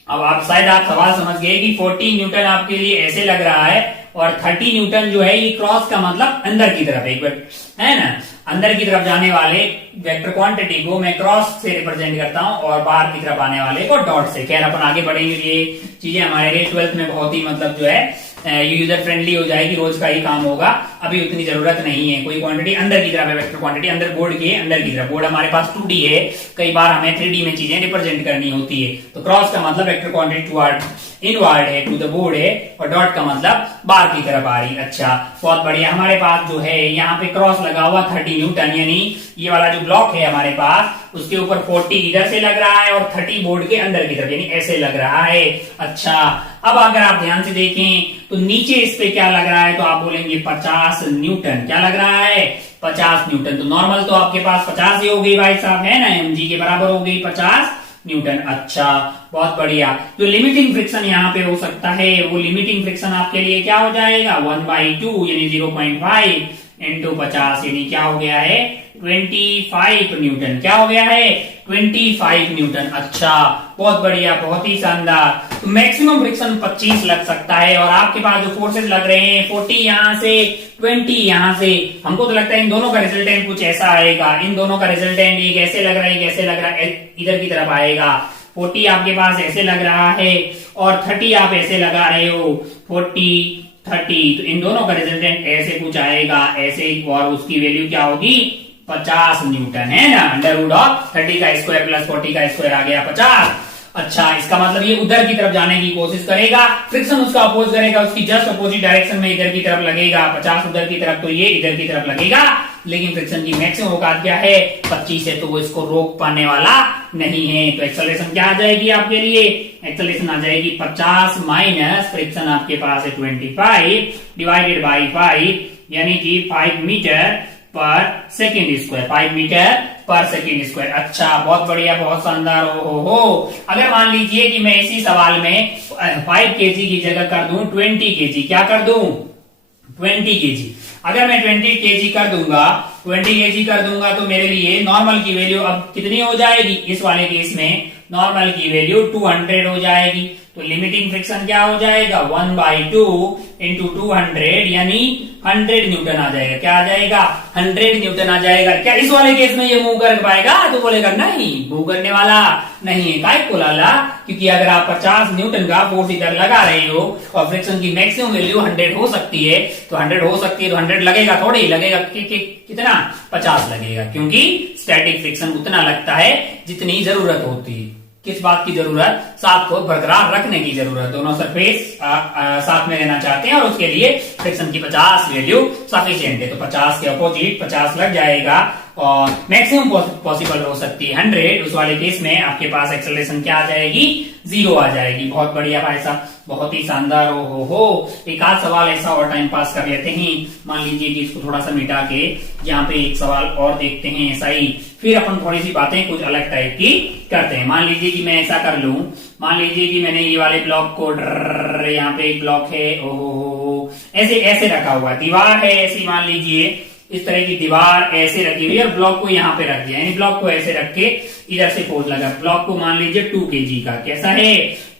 अब आप सवाल समझ गए कि 40 न्यूटन आपके लिए ऐसे लग रहा है और 30 न्यूटन जो है ये क्रॉस का मतलब अंदर की तरफ एक बार, है ना। अंदर की तरफ जाने वाले वेक्टर क्वांटिटी को मैं क्रॉस से रिप्रेजेंट करता हूं और बाहर की तरफ आने वाले को डॉट से। खैर, अपन आगे बढ़ेंगे, ये चीजें हमारे लिए 12th में बहुत ही मतलब जो है यूजर फ्रेंडली हो जाएगी, रोज का ही काम होगा। अभी उतनी जरूरत नहीं है। कोई क्वांटिटी अंदर की तरफ है, वेक्टर क्वांटिटी अंदर बोर्ड के अंदर की तरफ। बोर्ड हमारे पास 2D है, कई बार हमें 3D में चीजें रिप्रेजेंट करनी होती है। तो क्रॉस का मतलब वेक्टर क्वांटिटी टुवर्ड इनवर्ड है, टू द बोर्ड है, और डॉट का मतलब बाहर की तरफ आ रही। अच्छा, बहुत बढ़िया। हमारे पास जो है यहाँ पे क्रॉस लगा हुआ 30 न्यूटन, यानी ये वाला जो ब्लॉक है हमारे पास उसके ऊपर 40 इधर से लग रहा है और 30 बोर्ड के अंदर की तरफ, यानी ऐसे लग रहा है। अच्छा, अब अगर आप ध्यान से देखें तो नीचे इस पे क्या लग रहा है, तो आप बोलेंगे 50 न्यूटन। क्या लग रहा है? 50 न्यूटन। तो नॉर्मल तो आपके पास 50 ही हो गई भाई साहब, है ना, mg के बराबर हो गई 50 न्यूटन। अच्छा, बहुत बढ़िया। जो लिमिटिंग फ्रिक्शन यहाँ पे हो सकता है वो लिमिटिंग फ्रिक्शन आपके लिए क्या हो जाएगा? 1/2 यानी 0.5 इंटू 50 यानी क्या हो गया है? 25 न्यूटन। क्या हो गया है? 25 न्यूटन। अच्छा, बहुत बढ़िया, बहुत ही शानदार। तो मैक्सिमम फ्रिक्शन 25 लग सकता है, और आपके पास जो फोर्सेस लग रहे हैं 40 यहाँ से 20 यहाँ से, हमको तो लगता है इन दोनों का रिजल्टेंट कुछ ऐसा आएगा। इन दोनों का रिजल्टेंट ये कैसे लग रहा है, कैसे लग रहा है, इधर की तरफ आएगा। 40 आपके पास ऐसे लग रहा है और 30 आप ऐसे लगा रहे हो, 40 30। तो इन दोनों का रिजल्टेंट ऐसे कुछ आएगा, ऐसे, और उसकी वैल्यू क्या होगी? 50 न्यूटन, है ना। अंडर रूट ऑफ 30 का स्क्वायर प्लस 40 का स्क्वायर आ गया 50। अच्छा, इसका मतलब ये उधर की तरफ जाने की कोशिश करेगा, फ्रिक्शन उसका अपोज करेगा, उसकी जस्ट अपोजिट डायरेक्शन में इधर की तरफ लगेगा, 50 उधर की तरफ तो ये इधर की तरफ लगेगा, लेकिन फ्रिक्शन की मैक्सिमम औकात क्या है 25 है, तो वो इसको रोक पाने वाला नहीं है। तो एक्सेलरेशन क्या आ जाएगी आपके लिए, एक्सेलरेशन आ जाएगी 50 माइनस फ्रिक्शन आपके पास है 25 डिवाइडेड बाई 5 यानी कि 5 मीटर पर सेकेंड स्क्वायर, 5 मीटर पर सेकेंड स्क्वायर। अच्छा, बहुत बढ़िया, बहुत शानदार। हो अगर मान लीजिए कि मैं इसी सवाल में 5 केजी की जगह कर दूं 20 केजी, क्या कर दूं 20 केजी। अगर मैं 20 केजी कर दूंगा, 20 केजी कर दूंगा तो मेरे लिए नॉर्मल की वैल्यू अब कितनी हो जाएगी, इस वाले केस में नॉर्मल की वैल्यू 200 हो जाएगी। तो लिमिटिंग फ्रिक्शन क्या हो जाएगा 1/2 इंटू 200 यानी 100 न्यूटन आ जाएगा। क्या आ जाएगा 100 न्यूटन आ जाएगा। क्या इस वाले केस में ये मूव कर पाएगा, तो बोलेगा नहीं, मूव करने वाला नहीं है। काय को लाला, क्योंकि अगर आप 50 न्यूटन का फोर्स इधर लगा रहे हो और फ्रिक्शन की मैक्सिमम वैल्यू 100 हो सकती है, तो 100 हो सकती है तो 100 लगेगा, थोड़ी लगेगा कितना 50 लगेगा, क्योंकि स्टैटिक फ्रिक्शन उतना लगता है जितनी जरूरत होती है। किस बात की जरूरत, साथ को बरकरार रखने की जरूरत। दोनों सरफेस साथ में रहना चाहते हैं और उसके लिए फ्रिक्शन की 50 वैल्यू सफिशिएंट है। तो 50 के अपोजिट 50 लग जाएगा और मैक्सिमम पॉसिबल हो सकती है 100। उस वाले केस में आपके पास एक्सेलरेशन क्या आ जाएगी 0 आ जाएगी। बहुत बढ़िया भाई साहब, बहुत ही शानदार। हो एक आध सवाल ऐसा और टाइम पास कर लेते हैं। मान लीजिए कि इसको थोड़ा सा मिटा के यहाँ पे एक सवाल और देखते हैं ऐसा ही, फिर अपन थोड़ी सी बातें कुछ अलग टाइप की करते हैं। मान लीजिए कि मैं ऐसा कर लूं, मान लीजिए कि मैंने ये वाले ब्लॉक को यहाँ पे एक ब्लॉक है, ओहो ऐसे ऐसे रखा हुआ है, दीवार है ऐसी, मान लीजिए इस तरह की दीवार ऐसे रखी हुई है और ब्लॉक को यहाँ पे रख दिया, यानी ब्लॉक को ऐसे रख के इधर से फोर्स लगा। ब्लॉक को मान लीजिए 2 kg का, कैसा है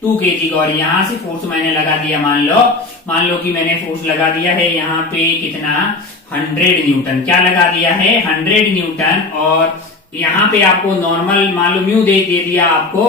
2 kg का, और यहाँ से फोर्स मैंने लगा दिया, मान लो कि मैंने फोर्स लगा दिया है यहाँ पे कितना 100 न्यूटन। क्या लगा दिया है 100 न्यूटन, और यहाँ पे आपको नॉर्मल मान लो म्यू दे दिया आपको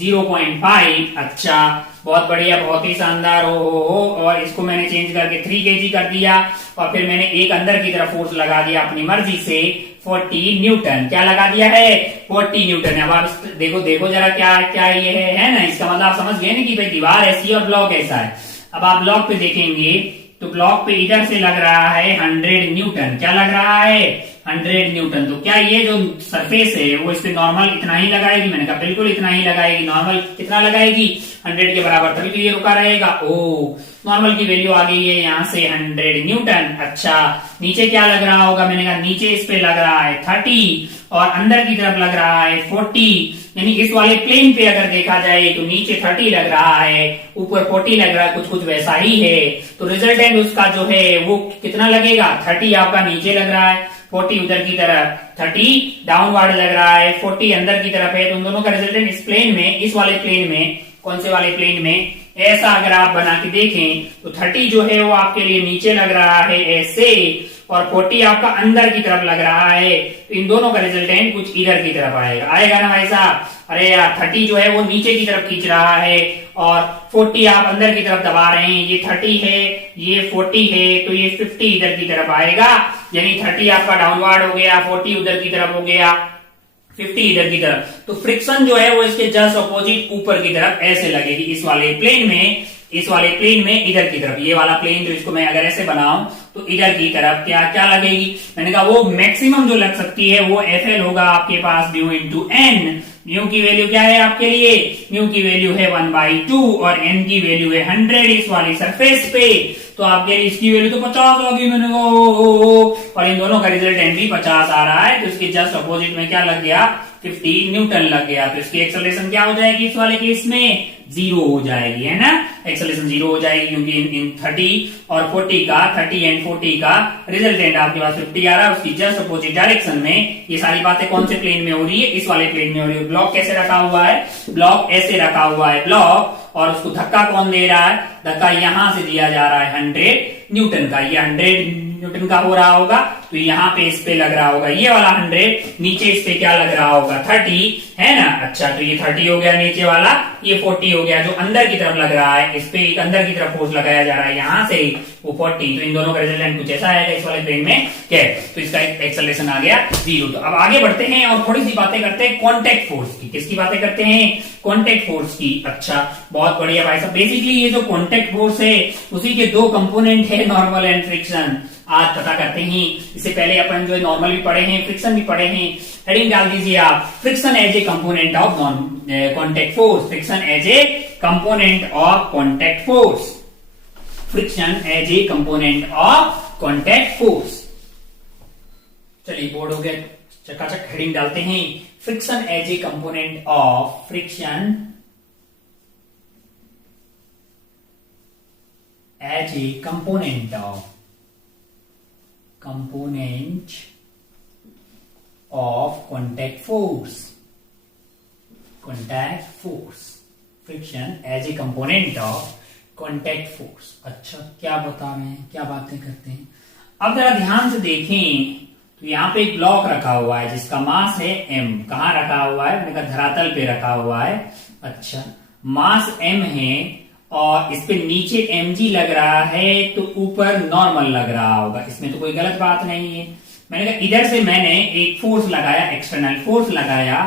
0.5। अच्छा, बहुत बढ़िया, बहुत ही शानदार। हो और इसको मैंने चेंज करके 3 kg कर दिया और फिर मैंने एक अंदर की तरफ फोर्स लगा दिया अपनी मर्जी से 40 न्यूटन। क्या लगा दिया है 40 न्यूटन। अब आप देखो जरा क्या क्या ये है ना, इसका मतलब आप समझ गए ना कि भाई दीवार ऐसी है और ब्लॉक ऐसा है। अब आप ब्लॉक पे देखेंगे तो ब्लॉक पे इधर से लग रहा है 100 न्यूटन। क्या लग रहा है 100 न्यूटन। तो क्या ये जो सरफेस है वो इस पे नॉर्मल इतना ही लगाएगी, मैंने कहा बिल्कुल इतना ही लगाएगी। नॉर्मल कितना लगाएगी 100 के बराबर, तभी तो ये रुका रहेगा। ओ नॉर्मल की वैल्यू आ गई है यहाँ से 100 न्यूटन। अच्छा, नीचे क्या लग रहा होगा, मैंने कहा नीचे इस पे लग रहा है 30 और अंदर की तरफ लग रहा है 40, यानी इस वाले प्लेन पे अगर देखा जाए तो नीचे 30 लग रहा है, ऊपर 40 लग रहा है, कुछ वैसा ही है। तो रिजल्टेंट उसका जो है वो कितना लगेगा 30 आपका नीचे लग रहा है, 40 उधर की तरफ, 30 डाउनवर्ड लग रहा है, 40 अंदर की तरफ है। तो उन दोनों का रिजल्टेंट इस प्लेन में, इस वाले प्लेन में, कौन से वाले प्लेन में, ऐसा अगर आप बना के देखें तो 30 जो है वो आपके लिए नीचे लग रहा है ऐसे, और 40 आपका अंदर की तरफ लग रहा है। तो इन दोनों का रिजल्टेंट कुछ इधर की तरफ आएगा ना भाई साहब। अरे यार 30 जो है वो नीचे की तरफ खींच रहा है और 40 आप अंदर की तरफ दबा रहे हैं। ये 30 है, ये 40 है, तो ये 50 इधर की तरफ आएगा, यानी 30 आपका डाउनवर्ड हो गया, 40 उधर की तरफ हो गया, 50 इधर की तरफ। तो फ्रिक्शन जो है वो इसके जस्ट अपोजिट ऊपर की तरफ ऐसे लगेगी, इस वाले प्लेन में, इस वाले प्लेन में इधर की तरफ। ये वाला प्लेन जो इसको मैं अगर ऐसे बनाऊं तो इधर की तरफ क्या क्या लगेगी, मैंने कहा वो मैक्सिमम जो लग सकती है वो FL होगा आपके पास म्यू इंटू एन। म्यू की वैल्यू क्या है आपके लिए, म्यू की वैल्यू है 1/2 और एन की वैल्यू है 100 इस वाली सरफेस पे। तो आपके लिए इसकी वैल्यू तो 50 आ गई, मैंने कहा और इन दोनों का रिजल्टेंट भी 50 आ रहा है। तो इसके जस्ट अपोजिट में क्या लग गया 50 न्यूटन लग गया। तो इसकी एक्सेलरेशन क्या हो जाएगी इस वाले केस में 0 हो जाएगी, है ना। एक्सेलरेशन 0 हो जाएगी क्योंकि इन 30 और 40 का, 30 एंड 40 का रिजल्टेंट आपके पास 50 आ रहा है। उसकी जस्ट अपोजिट डायरेक्शन में ये सारी बातें कौन से प्लेन में हो रही है, इस वाले प्लेन में हो रही है। ब्लॉक कैसे रखा हुआ है, ब्लॉक ऐसे रखा हुआ है ब्लॉक, और उसको धक्का कौन दे रहा है, धक्का यहां से दिया जा रहा है 100 न्यूटन का। ये 100 न्यूटन का हो रहा होगा, तो यहाँ पे इस पे लग रहा होगा ये वाला 100, नीचे इस पे क्या लग रहा होगा 30, है ना। अच्छा, तो ये 30 हो गया नीचे वाला, ये 40 हो गया जो अंदर की तरफ लग रहा है, इस पे एक अंदर की तरफ फोर्स लगाया जा रहा है यहाँ से, वो 40, तो इन दोनों का रिजल्टेंट कुछ ऐसा आएगा इस वाले प्लेन में, क्या है, तो इसका एक्सेलरेशन आ गया 0। तो अब आगे बढ़ते हैं और थोड़ी सी बातें करते हैं कॉन्टेक्ट फोर्स की। किसकी बातें करते हैं? कॉन्टेक्ट फोर्स की। अच्छा, बहुत बढ़िया भाई साहब। बेसिकली ये जो कॉन्टेक्ट फोर्स है उसी के दो कंपोनेंट है, नॉर्मल एंड फ्रिक्शन। आज पता करते हैं, इससे पहले अपन जो नॉर्मल भी पढ़े हैं, फ्रिक्शन भी पढ़े हैं। हेडिंग डाल दीजिए आप, friction as a component of contact force. Friction as a component of contact force. Friction as a component of contact force. चलिए, बोर्ड हो गया चकाचक। हेडिंग डालते हैं, friction as a component of friction as a component of contact force. Contact force. Friction as a component of contact force. अच्छा, क्या बता रहे हैं, क्या बातें करते हैं। अब जरा ध्यान से देखें तो यहाँ पे एक ब्लॉक रखा हुआ है जिसका मास है m। कहाँ रखा हुआ है? मैंने कहा धरातल पे रखा हुआ है। अच्छा, मास m है और इस पे नीचे mg लग रहा है, तो ऊपर नॉर्मल लग रहा होगा। इसमें तो कोई गलत बात नहीं है। मैंने कहा इधर से मैंने एक फोर्स लगाया, एक्सटर्नल फोर्स लगाया,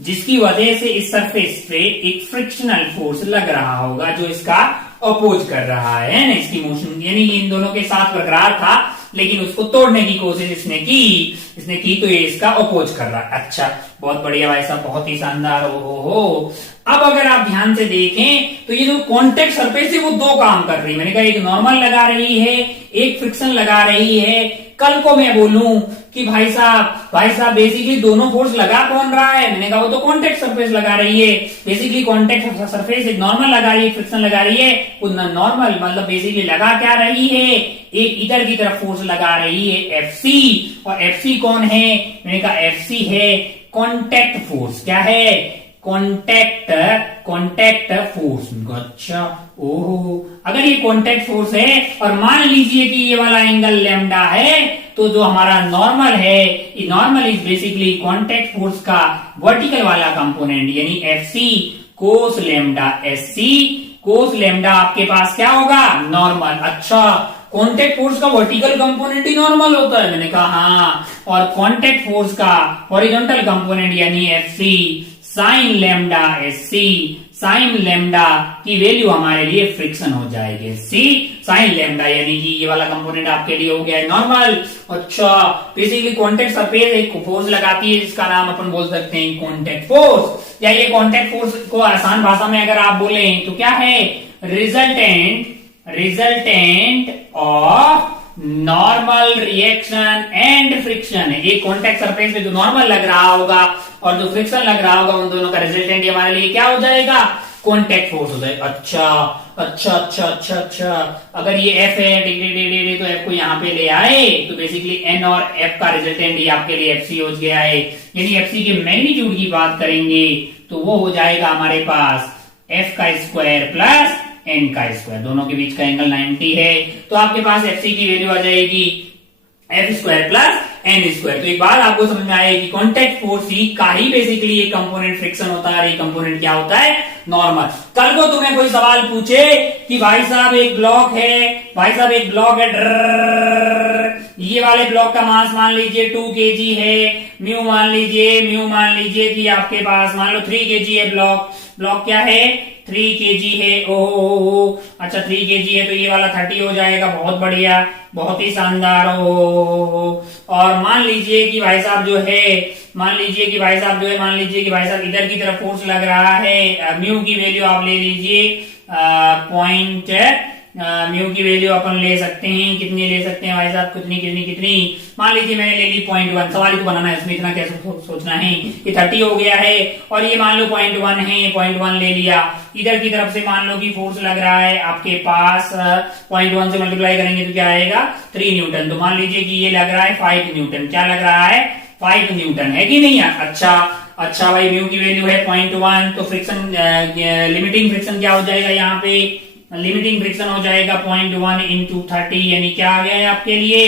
जिसकी वजह से इस सरफेस पे एक फ्रिक्शनल फोर्स लग रहा होगा जो इसका अपोज कर रहा है ना, इसकी मोशन, यानी इन दोनों के साथ बरकरार था लेकिन उसको तोड़ने की कोशिश इसने की तो ये इसका अपोज कर रहा है। अच्छा, बहुत बढ़िया भाई साहब, बहुत ही शानदार। हो अब अगर आप ध्यान से देखें तो ये जो कॉन्टेक्ट सरफेस है वो दो काम कर रही है। मैंने कहा एक नॉर्मल लगा रही है, एक फ्रिक्शन लगा रही है। कल को मैं बोलूं कि भाई साहब बेसिकली दोनों फोर्स लगा कौन रहा है? मैंने कहा वो तो कॉन्टेक्ट सरफेस लगा रही है। बेसिकली कॉन्टेक्ट सरफेस एक नॉर्मल लगा रही है, फ्रिक्शन लगा रही है। वो नॉर्मल मतलब बेसिकली लगा क्या रही है? एक इधर की तरफ फोर्स लगा रही है Fc, और Fc कौन है? मैंने कहा Fc है कॉन्टेक्ट फोर्स। क्या है? Contact force. अच्छा, ओहो, अगर ये कॉन्टेक्ट फोर्स है और मान लीजिए कि ये वाला एंगल लैम्डा है, तो जो हमारा नॉर्मल है, ये normal is basically contact force का वर्टिकल वाला कंपोनेंट, यानी Fc कोस लैम्डा Sc। कोस लैम्डा आपके पास क्या होगा? नॉर्मल। अच्छा, कॉन्टेक्ट फोर्स का वर्टिकल कंपोनेंट ही नॉर्मल होता है? मैंने कहा हाँ, और कॉन्टेक्ट फोर्स का हॉरिजॉन्टल कंपोनेंट यानी Fc sign lambda Sc। Sign lambda की वैल्यू हमारे लिए फ्रिक्शन हो जाएगी सी साइन लैम्डा, यानी कि ये वाला कंपोनेंट आपके लिए हो गया है नॉर्मल। अच्छा, बेसिकली कॉन्टेक्ट सरफेस एक फोर्स लगाती है जिसका नाम अपन बोल सकते हैं कॉन्टेक्ट फोर्स, या ये कॉन्टेक्ट फोर्स को आसान भाषा में अगर आप बोले तो क्या है? Resultant of normal reaction and friction है। ये कॉन्टेक्ट सरफेस में जो नॉर्मल लग रहा होगा और जो फ्रिक्शन लग रहा होगा, उन दोनों का रिजल्टेंट हमारे लिए क्या हो जाएगा? कॉन्टेक्ट फोर्स हो जाएगा। अच्छा, अगर ये F है तो F को यहाँ पे ले आए तो बेसिकली N और F का रिजल्टेंट ही आपके लिए Fc हो गया है। यदि Fc के मैग्नीट्यूड की बात करेंगे तो वो हो जाएगा हमारे पास F का स्क्वायर प्लस N का स्क्वायर, दोनों के बीच का एंगल 90 है, तो आपके पास Fc की वैल्यू आ जाएगी F square plus N square. तो एक बात आपको समझ में आएगी, कॉन्टेक्ट फोर्स ही का ही बेसिकली एक कंपोनेंट फ्रिक्शन होता है, एक कंपोनेंट क्या होता है? नॉर्मल। कल को तुम्हें कोई सवाल पूछे कि भाई साहब एक ब्लॉक है, ये वाले ब्लॉक का मास मान लीजिए 2 kg है, म्यू मान लीजिए कि आपके पास मान लो 3 kg है ब्लॉक क्या है? 3 kg है। ओहो, अच्छा 3 kg है तो ये वाला 30 हो जाएगा। बहुत बढ़िया, बहुत ही शानदार। और मान लीजिए कि भाई साहब जो है इधर की तरफ फोर्स लग रहा है। म्यू की वैल्यू आप ले लीजिए म्यू की वैल्यू अपन ले सकते हैं, कितनी ले सकते हैं भाई साहब? कितनी मान लीजिए मैंने ले ली 0.1। सवाल ही तो बनाना है, इसमें इतना क्या सोचना है। ये 30 हो गया है और ये मान लो 0.1 है, 0.1 ले लिया। इधर की तरफ से मान लो कि फोर्स लग रहा है आपके पास 0.1 से मल्टीप्लाई करेंगे तो क्या आएगा? 3 न्यूटन। तो मान लीजिए कि ये लग रहा है 5 न्यूटन। क्या लग रहा है? 5 न्यूटन, है कि नहीं? अच्छा भाई, म्यू की वैल्यू है 0.1, तो फ्रिक्शन लिमिटिंग फ्रिक्शन क्या हो जाएगा? यहाँ पे लिमिटिंग फ्रिक्शन हो जाएगा 0.1 into 30, यानी क्या आ गया है आपके लिए?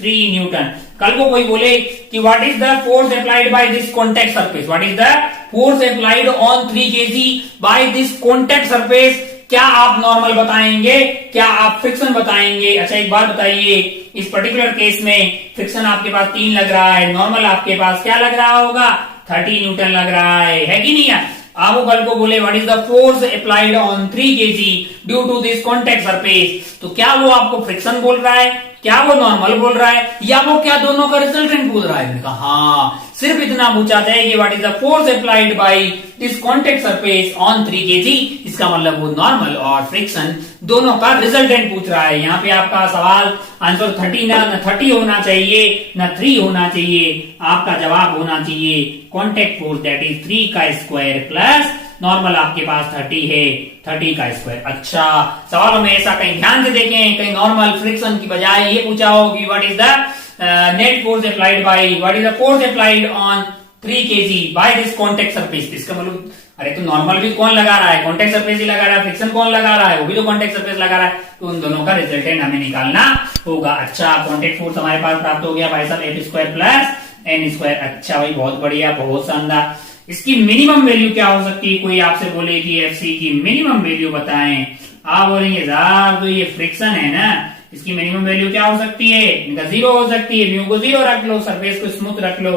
3 न्यूटन। कल को कोई बोले कि what is the force applied by this contact surface, what is the force applied on 3 kg by this contact surface, क्या आप नॉर्मल बताएंगे, क्या आप फ्रिक्शन बताएंगे? अच्छा एक बात बताइए, इस पर्टिकुलर केस में फ्रिक्शन आपके पास 3 लग रहा है, नॉर्मल आपके पास क्या लग रहा होगा? 30 न्यूटन लग रहा है कि नहीं है? आप वो कल को बोले what is the force applied on 3 kg due to this contact surface, तो क्या वो आपको फ्रिक्शन बोल रहा है, क्या वो नॉर्मल बोल रहा है, या वो क्या दोनों का रिजल्टेंट बोल रहा है? मैंने कहा हाँ, सिर्फ इतना पूछा जाए कि what is the force applied by this contact surface on 3 kg, इसका मतलब वो नॉर्मल और फ्रिक्शन दोनों का रिजल्टेंट पूछ रहा है। यहाँ पे आपका सवाल आंसर 30 ना 30 होना चाहिए ना 3 होना चाहिए, आपका जवाब होना चाहिए कॉन्टैक्ट फोर्स दैट इज 3 का स्क्वायर प्लस नॉर्मल आपके पास 30 है, 30 का स्क्वायर। अच्छा, सवालों में ऐसा कहीं ध्यान से देखें, कहीं नॉर्मल फ्रिक्शन की बजाय ये पूछा हो कि what is the net force applied by, what is the force applied on 3 kg by this contact surface. इसका मतलब अरे तो नॉर्मल भी कौन लगा रहा है? कॉन्टैक्ट सरफेस ही लगा रहा है। फ्रिक्शन कौन लगा रहा है? वो भी तो कॉन्टैक्ट सरफेस लगा रहा है। तो उन दोनों का रिजल्टेंट हमें निकालना होगा। अच्छा, कॉन्टैक्ट फोर्स हमारे पास प्राप्त हो गया भाई साहब F square plus N square. अच्छा भाई, बहुत बढ़िया, बहुत शानदार। इसकी मिनिमम वैल्यू क्या हो सकती है? कोई आपसे बोले कि एफ सी की मिनिमम वैल्यू बताएं, आप बोलेंगे साहब तो ये फ्रिक्शन है ना, इसकी मिनिमम वैल्यू क्या हो सकती है? इनका 0 हो सकती है। म्यू को 0 रख लो, सरफेस को स्मूथ रख लो,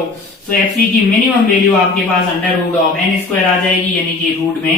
तो एफ सी की मिनिमम वैल्यू आपके पास under root of N square आ जाएगी, यानी कि रूट में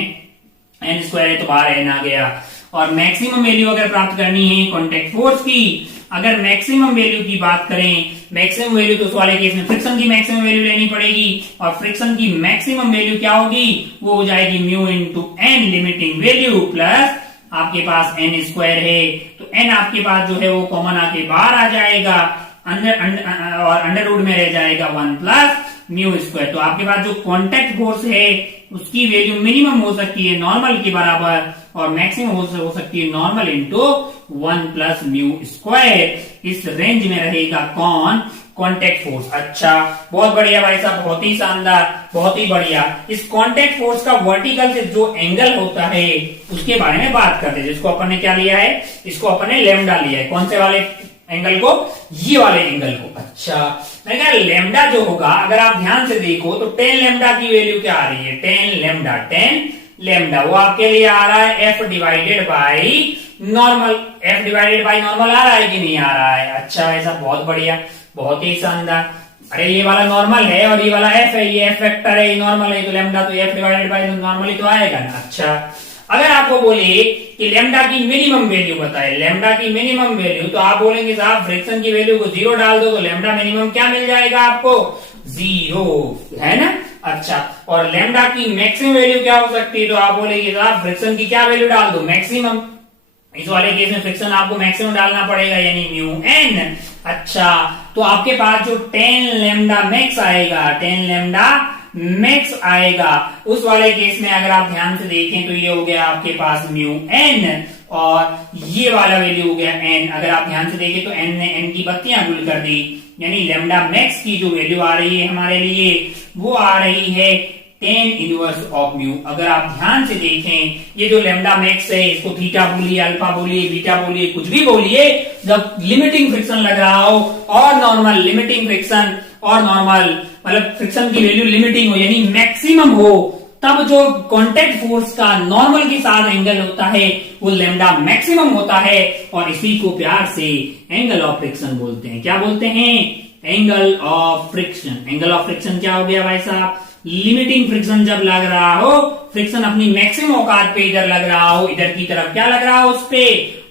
एन स्क्वायर है तो बाहर एन आ गया। और मैक्सिमम वैल्यू अगर प्राप्त करनी है कॉन्टैक्ट फोर्स की, अगर मैक्सिमम वैल्यू की बात करें, मैक्सिमम वैल्यू तो उस वाले केस में फ्रिक्शन की मैक्सिमम वैल्यू लेनी पड़ेगी, और फ्रिक्शन की मैक्सिमम वैल्यू क्या होगी? वो हो जाएगी mu into N limiting value plus आपके पास एन स्क्वायर है, तो एन आपके पास जो है वो कॉमन आके बाहर आ जाएगा, और अंडर रूट में रह जाएगा 1 प्लस म्यू स्क्वायर। तो आपके पास जो कॉन्टैक्ट फोर्स है उसकी वैल्यू मिनिमम हो सकती है नॉर्मल के बराबर, और मैक्सिमम हो सकती है normal into 1 plus mu square. इस रेंज में रहेगा कौन? Contact force. अच्छा, बहुत बढ़िया भाई साहब, बहुत ही शानदार, बहुत ही बढ़िया। इस कॉन्टैक्ट फोर्स का वर्टिकल से जो एंगल होता है उसके बारे में बात करते हैं, जिसको अपन ने क्या लिया है? इसको अपन ने लेमडा लिया है। कौन से वाले एंगल को? ये वाले एंगल को। अच्छा, मैं कहा लेमडा जो होगा, अगर आप ध्यान से देखो तो 10 लेमडा की वैल्यू क्या आ रही है? 10 लेमडा वो आपके लिए आ रहा है F divided by normal. F divided by normal आ रहा है कि नहीं आ रहा है? अच्छा ऐसा, बहुत बढ़िया, बहुत ही शानदार। अरे ये वाला नॉर्मल है और ये वाला एफ है, ये एफ वेक्टर है, ये नॉर्मल है, तो लेमडा तो एफ डिवाइडेड बाई नॉर्मल ही तो आएगा ना। अच्छा, अगर आपको बोले कि लेमडा की मिनिमम वैल्यू बताए, लेमडा की मिनिमम वैल्यू, तो आप बोलेंगे साहब फ्रिक्शन की वैल्यू को 0 डाल दो तो लेमडा मिनिमम क्या मिल जाएगा आपको? 0, है ना। अच्छा, और लेमडा की मैक्सिमम वैल्यू क्या हो सकती है? तो आप बोलेंगे साहब फ्रिक्शन की क्या वैल्यू डाल दो? मैक्सिमम। इस वाले केस में फ्रिक्शन आपको मैक्सिमम डालना पड़ेगा, यानी म्यू एन। अच्छा, तो आपके पास जो 10 लेमडा मैक्स आएगा, 10 लेमडा मैक्स आएगा, उस वाले केस में अगर आप ध्यान से देखें तो ये हो गया आपके पास म्यू एन, और ये वाला वैल्यू हो गया एन। अगर आप ध्यान से देखें तो एन ने एन की बत्तियां गुल कर दी, यानी लेमडा मैक्स की जो वैल्यू आ रही है हमारे लिए वो आ रही है 10 इनवर्स ऑफ म्यू। अगर आप ध्यान से देखें, ये जो लेमडा मैक्स है इसको थीटा बोलिए, अल्फा बोलिए, बीटा बोलिए, कुछ भी बोलिए, जब लिमिटिंग फ्रिक्शन लग रहा हो और नॉर्मल, लिमिटिंग फ्रिक्शन और नॉर्मल, मतलब फ्रिक्शन की वैल्यू लिमिटिंग हो यानी मैक्सिमम हो, तब जो कॉन्टैक्ट फोर्स का नॉर्मल के साथ एंगल होता है वो लेमडा मैक्सिमम होता है, और इसी को प्यार से एंगल ऑफ फ्रिक्शन बोलते हैं। क्या बोलते हैं? Angle of friction. Angle of friction क्या हो गया भाई साहब? लिमिटिंग फ्रिक्शन जब लग रहा हो, फ्रिक्शन अपनी मैक्सिमम औकात पे इधर लग रहा हो, इधर की तरफ क्या लग रहा हो? उस पे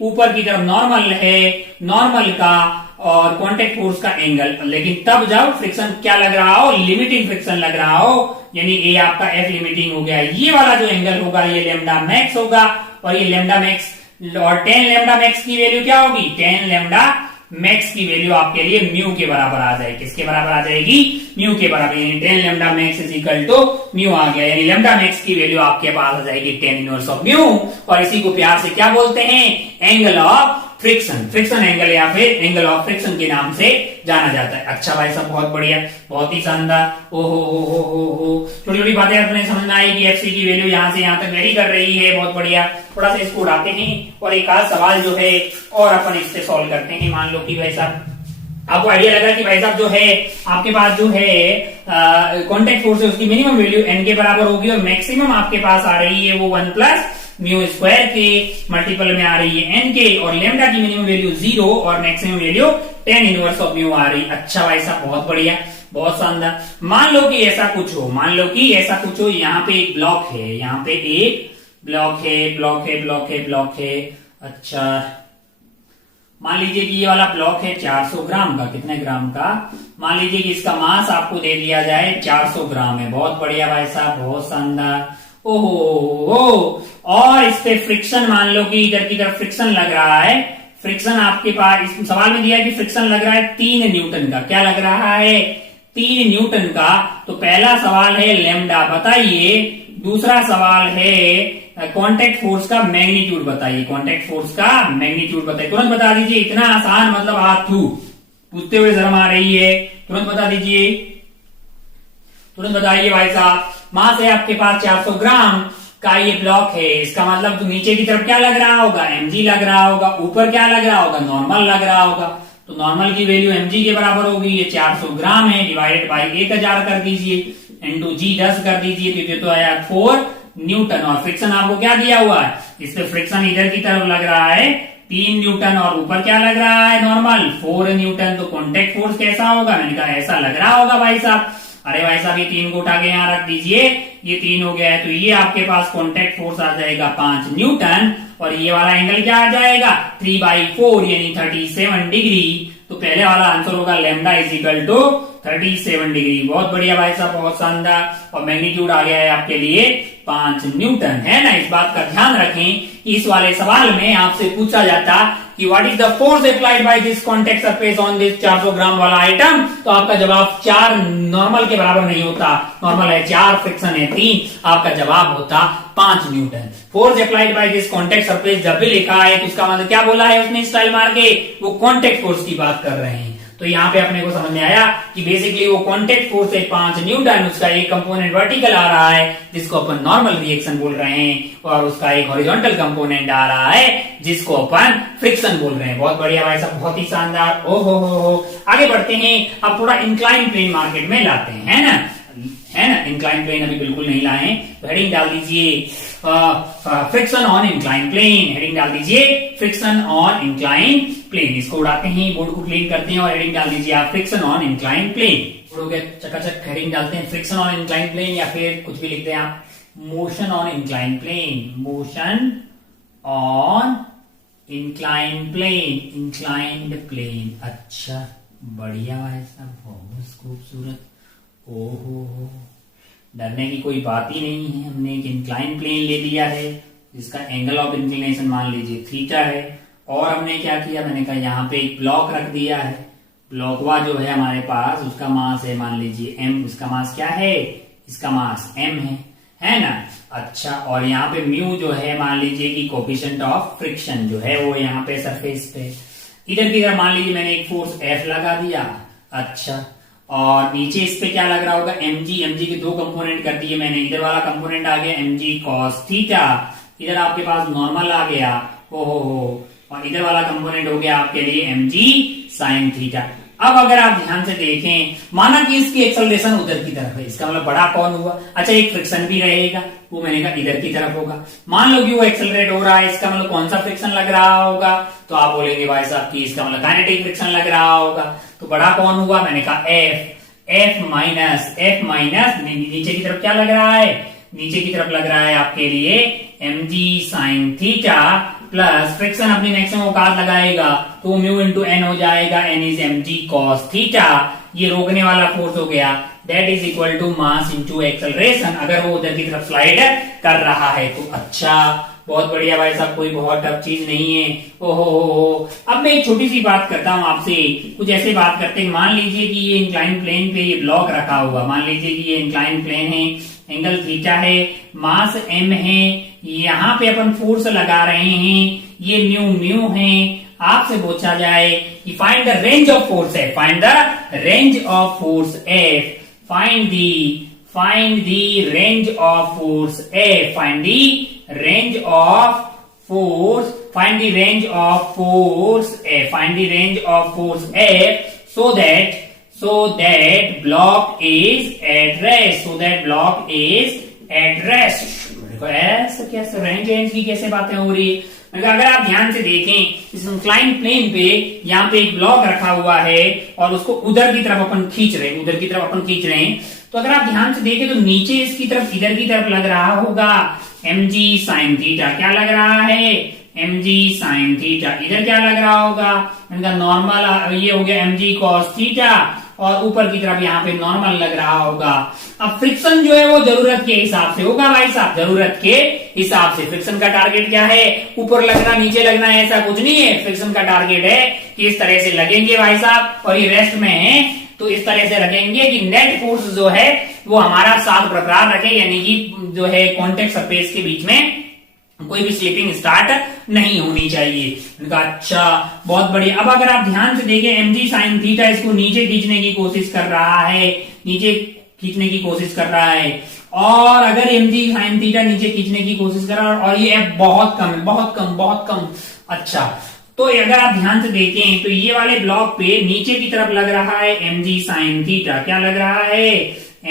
ऊपर की तरफ नॉर्मल है, नॉर्मल का और कॉन्टैक्ट फोर्स का एंगल, लेकिन तब जब फ्रिक्शन क्या लग रहा हो? लिमिटिंग फ्रिक्शन लग रहा हो, यानी ये आपका एफ लिमिटिंग हो गया। ये वाला जो एंगल होगा ये लेमडा मैक्स होगा, और ये लेमडा मैक्स और 10 लेमडा मैक्स की वैल्यू क्या होगी? 10 लेमडा मैक्स की वैल्यू आपके लिए म्यू के बराबर आ जाएगी। किसके बराबर आ जाएगी? म्यू के बराबर, यानी 10 lambda max is equal to mu आ गया, यानी लेमडा मैक्स की वैल्यू आपके पास आ जाएगी 10 इनवर्स ऑफ म्यू, और इसी को प्यार से क्या बोलते हैं? Angle of friction. Friction angle या फिर एंगल ऑफ फ्रिक्शन के नाम से जाना जाता है। अच्छा भाई साहब, बहुत बढ़िया, बहुत ही शानदार। हो छोटी छोटी बातें अपने समझ में आई कि एफसी की वैल्यू यहाँ से यहाँ तक वेरी कर रही है। बहुत बढ़िया, थोड़ा सा इसको उड़ाते हैं और एक आध सवाल जो है और अपन इससे सॉल्व करते हैं। मान लो कि भाई साहब आपको आइडिया लगा कि भाई साहब जो है आपके पास जो है कांटेक्ट फोर्स है उसकी मिनिमम वैल्यू n के बराबर होगी और मैक्सिमम आपके पास आ रही है वो 1 प्लस म्यू स्क्वायर के मल्टीपल में आ रही है n के, और लेमडा की मिनिमम वैल्यू 0 और maximum value tan inverse of mu आ रही। अच्छा भाई साहब बहुत बढ़िया, बहुत शानदार। मान लो कि ऐसा कुछ हो, मान लो कि ऐसा कुछ हो, यहाँ पे एक ब्लॉक है, यहाँ पे एक ब्लॉक है, ब्लॉक है, ब्लॉक है, ब्लॉक है। अच्छा मान लीजिए कि ये वाला ब्लॉक है 400 ग्राम का, कितने ग्राम का, मान लीजिए कि इसका मास आपको दे दिया जाए 400 ग्राम है। बहुत बढ़िया भाई साहब, बहुत शानदार। ओहो, और इस पे फ्रिक्शन मान लो कि इधर की तरफ फ्रिक्शन लग रहा है। फ्रिक्शन आपके पास इस सवाल में दिया है कि फ्रिक्शन लग रहा है 3 न्यूटन का। क्या लग रहा है? 3 न्यूटन का। तो पहला सवाल है लेमडा बताइए, दूसरा सवाल है कांटेक्ट फोर्स का मैग्नीट्यूड बताइए। कांटेक्ट फोर्स का मैग्नीट्यूड बताइए, तुरंत बता दीजिए। इतना आसान, मतलब हाथ थू पूछते हुए शर्म आ रही है, तुरंत बता दीजिए, तुरंत बताइए भाई साहब। मास है आपके पास 400 ग्राम का ये ब्लॉक है, इसका मतलब तो नीचे की तरफ क्या लग रहा होगा? mg लग रहा होगा। ऊपर क्या लग रहा होगा? नॉर्मल लग रहा होगा। तो नॉर्मल की वैल्यू mg के बराबर होगी, ये 400 ग्राम है, डिवाइडेड बाई 1000 कर दीजिए, इंटू जी 10 कर दीजिए, तो ये तो आया 4 न्यूटन। और फ्रिक्शन आपको क्या दिया हुआ है? इस पे फ्रिक्शन इधर की तरफ लग रहा है 3 न्यूटन और ऊपर क्या लग रहा है? Normal 4 Newton. तो कांटेक्ट फोर्स कैसा होगा? मैंने कहा ऐसा लग रहा होगा भाई साहब। अरे भाई साहब ये 3 को उठा के यहाँ रख दीजिए, ये 3 हो गया है, तो ये आपके पास कांटेक्ट फोर्स आ जाएगा 5 न्यूटन, और ये वाला एंगल क्या आ जाएगा? 3/4 यानी 37 डिग्री। तो पहले वाला आंसर होगा lambda is equal to 37 degree. बहुत बढ़िया भाई साहब, बहुत शानदार। और मैग्नीट्यूड आ गया है आपके लिए 5 न्यूटन, है ना। इस बात का ध्यान रखें, इस वाले सवाल में आपसे पूछा जाता कि what is the force applied by this contact surface on this 400 ग्राम वाला आइटम, तो आपका जवाब 4 नॉर्मल के बराबर नहीं होता। नॉर्मल है 4, फ्रिक्शन है 3, आपका जवाब होता 5 Newton. Force applied by this contact surface जब भी लिखा है तो उसका मतलब क्या बोला है उसने स्टाइल मार के? वो कांटेक्ट फोर्स की बात कर रहे हैं। तो यहाँ पे अपने को समझ में आया कि बेसिकली वो कांटेक्ट फोर्स है 5 न्यूटन, उसका एक कंपोनेंट वर्टिकल आ रहा है जिसको अपन नॉर्मल रिएक्शन बोल रहे हैं, और उसका एक हॉरिजॉन्टल कंपोनेंट आ रहा है जिसको अपन फ्रिक्शन बोल रहे हैं। बहुत बढ़िया भाई साहब, बहुत ही शानदार। ओहो, आगे बढ़ते हैं। अब थोड़ा इंक्लाइन प्लेन मार्केट में लाते हैं, है ना, है ना। इंक्लाइन प्लेन अभी बिल्कुल नहीं लाए, तो हेडिंग डाल दीजिए friction on incline plane. Heading डाल दीजिए फ्रिक्शन ऑन इंक्लाइन प्लेन। इसको उड़ाते हैं, बोर्ड को क्लीन करते हैं और हेडिंग डाल दीजिए आप friction on incline plane. Board के चकाचक हेडिंग डालते हैं फ्रिक्शन ऑन इंक्लाइन प्लेन, या फिर कुछ भी लिखते हैं आप motion on incline plane. Motion on incline plane, inclined plane. अच्छा बढ़िया भाई साहब, बहुत खूबसूरत। ओहो, डरने की कोई बात ही नहीं है। हमने एक इंक्लाइन प्लेन ले लिया है जिसका एंगल ऑफ इंक्लिनेशन मान लीजिए थीटा है, और हमने क्या किया, मैंने कहा यहाँ पे एक ब्लॉक रख दिया है। ब्लॉकवा जो है हमारे पास उसका मास है मान लीजिए m, उसका मास क्या है? इसका मास m है ना। अच्छा, और यहाँ पे म्यू जो है मान लीजिए कि कोफिशिएंट ऑफ फ्रिक्शन जो है वो यहाँ पे सरफेस पे। इधर की तरफ मान लीजिए मैंने एक फोर्स F लगा दिया। अच्छा, और नीचे इस पे क्या लग रहा होगा? mg के 2 कंपोनेंट कर दिए मैंने। इधर वाला कंपोनेंट आ गया mg cos थीटा, इधर आपके पास नॉर्मल आ गया। ओहो, और इधर वाला कंपोनेंट हो गया आपके लिए mg sin थीटा। अब अगर आप ध्यान से देखें, माना कि इसकी एक्सेलरेशन उधर की तरफ है, इसका मतलब बड़ा कौन हुआ? अच्छा, एक फ्रिक्शन भी रहेगा, वो मैंने कहा इधर की तरफ होगा। मान लो कि वो एक्सेलरेट हो रहा है, इसका मतलब कौन सा फ्रिक्शन लग रहा होगा? तो आप बोलेंगे भाई साहब कि इसका मतलब काइनेटिक फ्रिक्शन लग रहा होगा। तो बड़ा कौन हुआ? मैंने कहा F माइनस नीचे की तरफ क्या लग रहा है? नीचे की तरफ लग रहा है आपके लिए mg sin theta plus friction अपनी मैक्सिमम औकात लगाएगा तो म्यू इंटू एन हो जाएगा, n is mg cos theta. ये रोकने वाला फोर्स हो गया, that is equal to mass into acceleration, अगर वो उधर की तरफ स्लाइड कर रहा है तो। अच्छा, बहुत बढ़िया भाई साहब, कोई बहुत टफ चीज नहीं है। ओहो, अब मैं एक छोटी सी बात करता हूँ आपसे, कुछ ऐसे बात करते हैं। मान लीजिए कि ये इंक्लाइन प्लेन पे ये ब्लॉक रखा हुआ, मान लीजिए कि ये इंक्लाइन प्लेन है, एंगल थीटा है, मास m है, यहाँ पे अपन फोर्स लगा रहे हैं, ये म्यू है। आपसे पूछा जाए कि find the range of force है, find the range of force F, find the range of force F, find the range of force, find the range of force F, find the range of force F so that block is at rest, so that block is at rest। ऐसा कैसे range range की कैसे बातें हो रही है? अगर आप ध्यान से देखें इस इंक्लाइंड प्लेन पे यहाँ पे एक ब्लॉक रखा हुआ है और उसको उधर की तरफ अपन खींच रहे हैं, उधर की तरफ अपन खींच रहे हैं, तो अगर आप ध्यान से देखें तो नीचे इसकी तरफ इधर की तरफ लग रहा होगा mg sin थीटा। क्या लग रहा है? mg sin theta. इधर क्या लग रहा होगा? इनका नॉर्मल ये हो गया mg cos थीटा और ऊपर की तरफ यहाँ पे नॉर्मल लग रहा होगा। अब फ्रिक्शन जो है वो जरूरत के हिसाब से होगा भाई साहब, जरूरत के हिसाब से। फ्रिक्शन का टारगेट क्या है? ऊपर लगना नीचे लगना है ऐसा कुछ नहीं है। फ्रिक्शन का टारगेट है कि इस तरह से लगेंगे भाई साहब, और ये रेस्ट में है तो इस तरह से रखेंगे कि नेट फोर्स जो है वो हमारा साथ बरकरार रखे, यानी कि जो है कॉन्टेक्ट सरफेस के बीच में कोई भी स्लिपिंग स्टार्ट नहीं होनी चाहिए। उनका अच्छा, बहुत बढ़िया। अब अगर आप ध्यान से देखें mg sin थीटा इसको नीचे खींचने की कोशिश कर रहा है, नीचे खींचने की कोशिश कर रहा है, और अगर mg sin थीटा नीचे खींचने की कोशिश कर रहा है और ये f बहुत कम है, बहुत कम। अच्छा, तो अगर आप ध्यान से देखें तो ये वाले ब्लॉक पे नीचे की तरफ लग रहा है mg sin थीटा। क्या लग रहा है?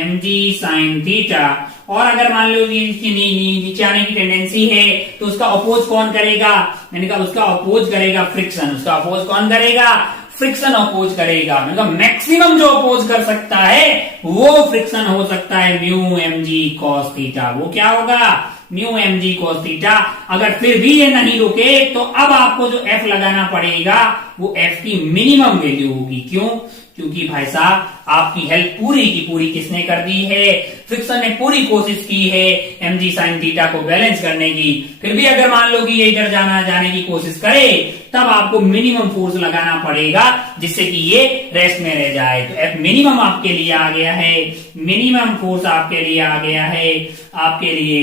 mg sin theta. और अगर मान लो इसकी नीचे आने की टेंडेंसी है तो उसका अपोज कौन करेगा? मैंने कहा उसका अपोज करेगा फ्रिक्शन। उसका अपोज कौन करेगा? फ्रिक्शन अपोज करेगा। मैंने कहा मैक्सिमम जो अपोज कर सकता है वो फ्रिक्शन हो सकता है म्यू mg cos थीटा। वो क्या होगा? Mu mg cos theta. अगर फिर भी ये नहीं रुके तो अब आपको जो f लगाना पड़ेगा वो f की मिनिमम वैल्यू होगी। क्यों? क्योंकि भाई साहब आपकी हेल्प पूरी की पूरी किसने कर दी है? फ्रिक्शन ने पूरी कोशिश की है mg sin थीटा को बैलेंस करने की। फिर भी अगर मान लो कि ये इधर जाने की कोशिश करे तब आपको मिनिमम फोर्स लगाना पड़ेगा जिससे कि ये रेस्ट में रह जाए। तो एफ मिनिमम आपके लिए आ गया है, मिनिमम फोर्स आपके लिए आ गया है आपके लिए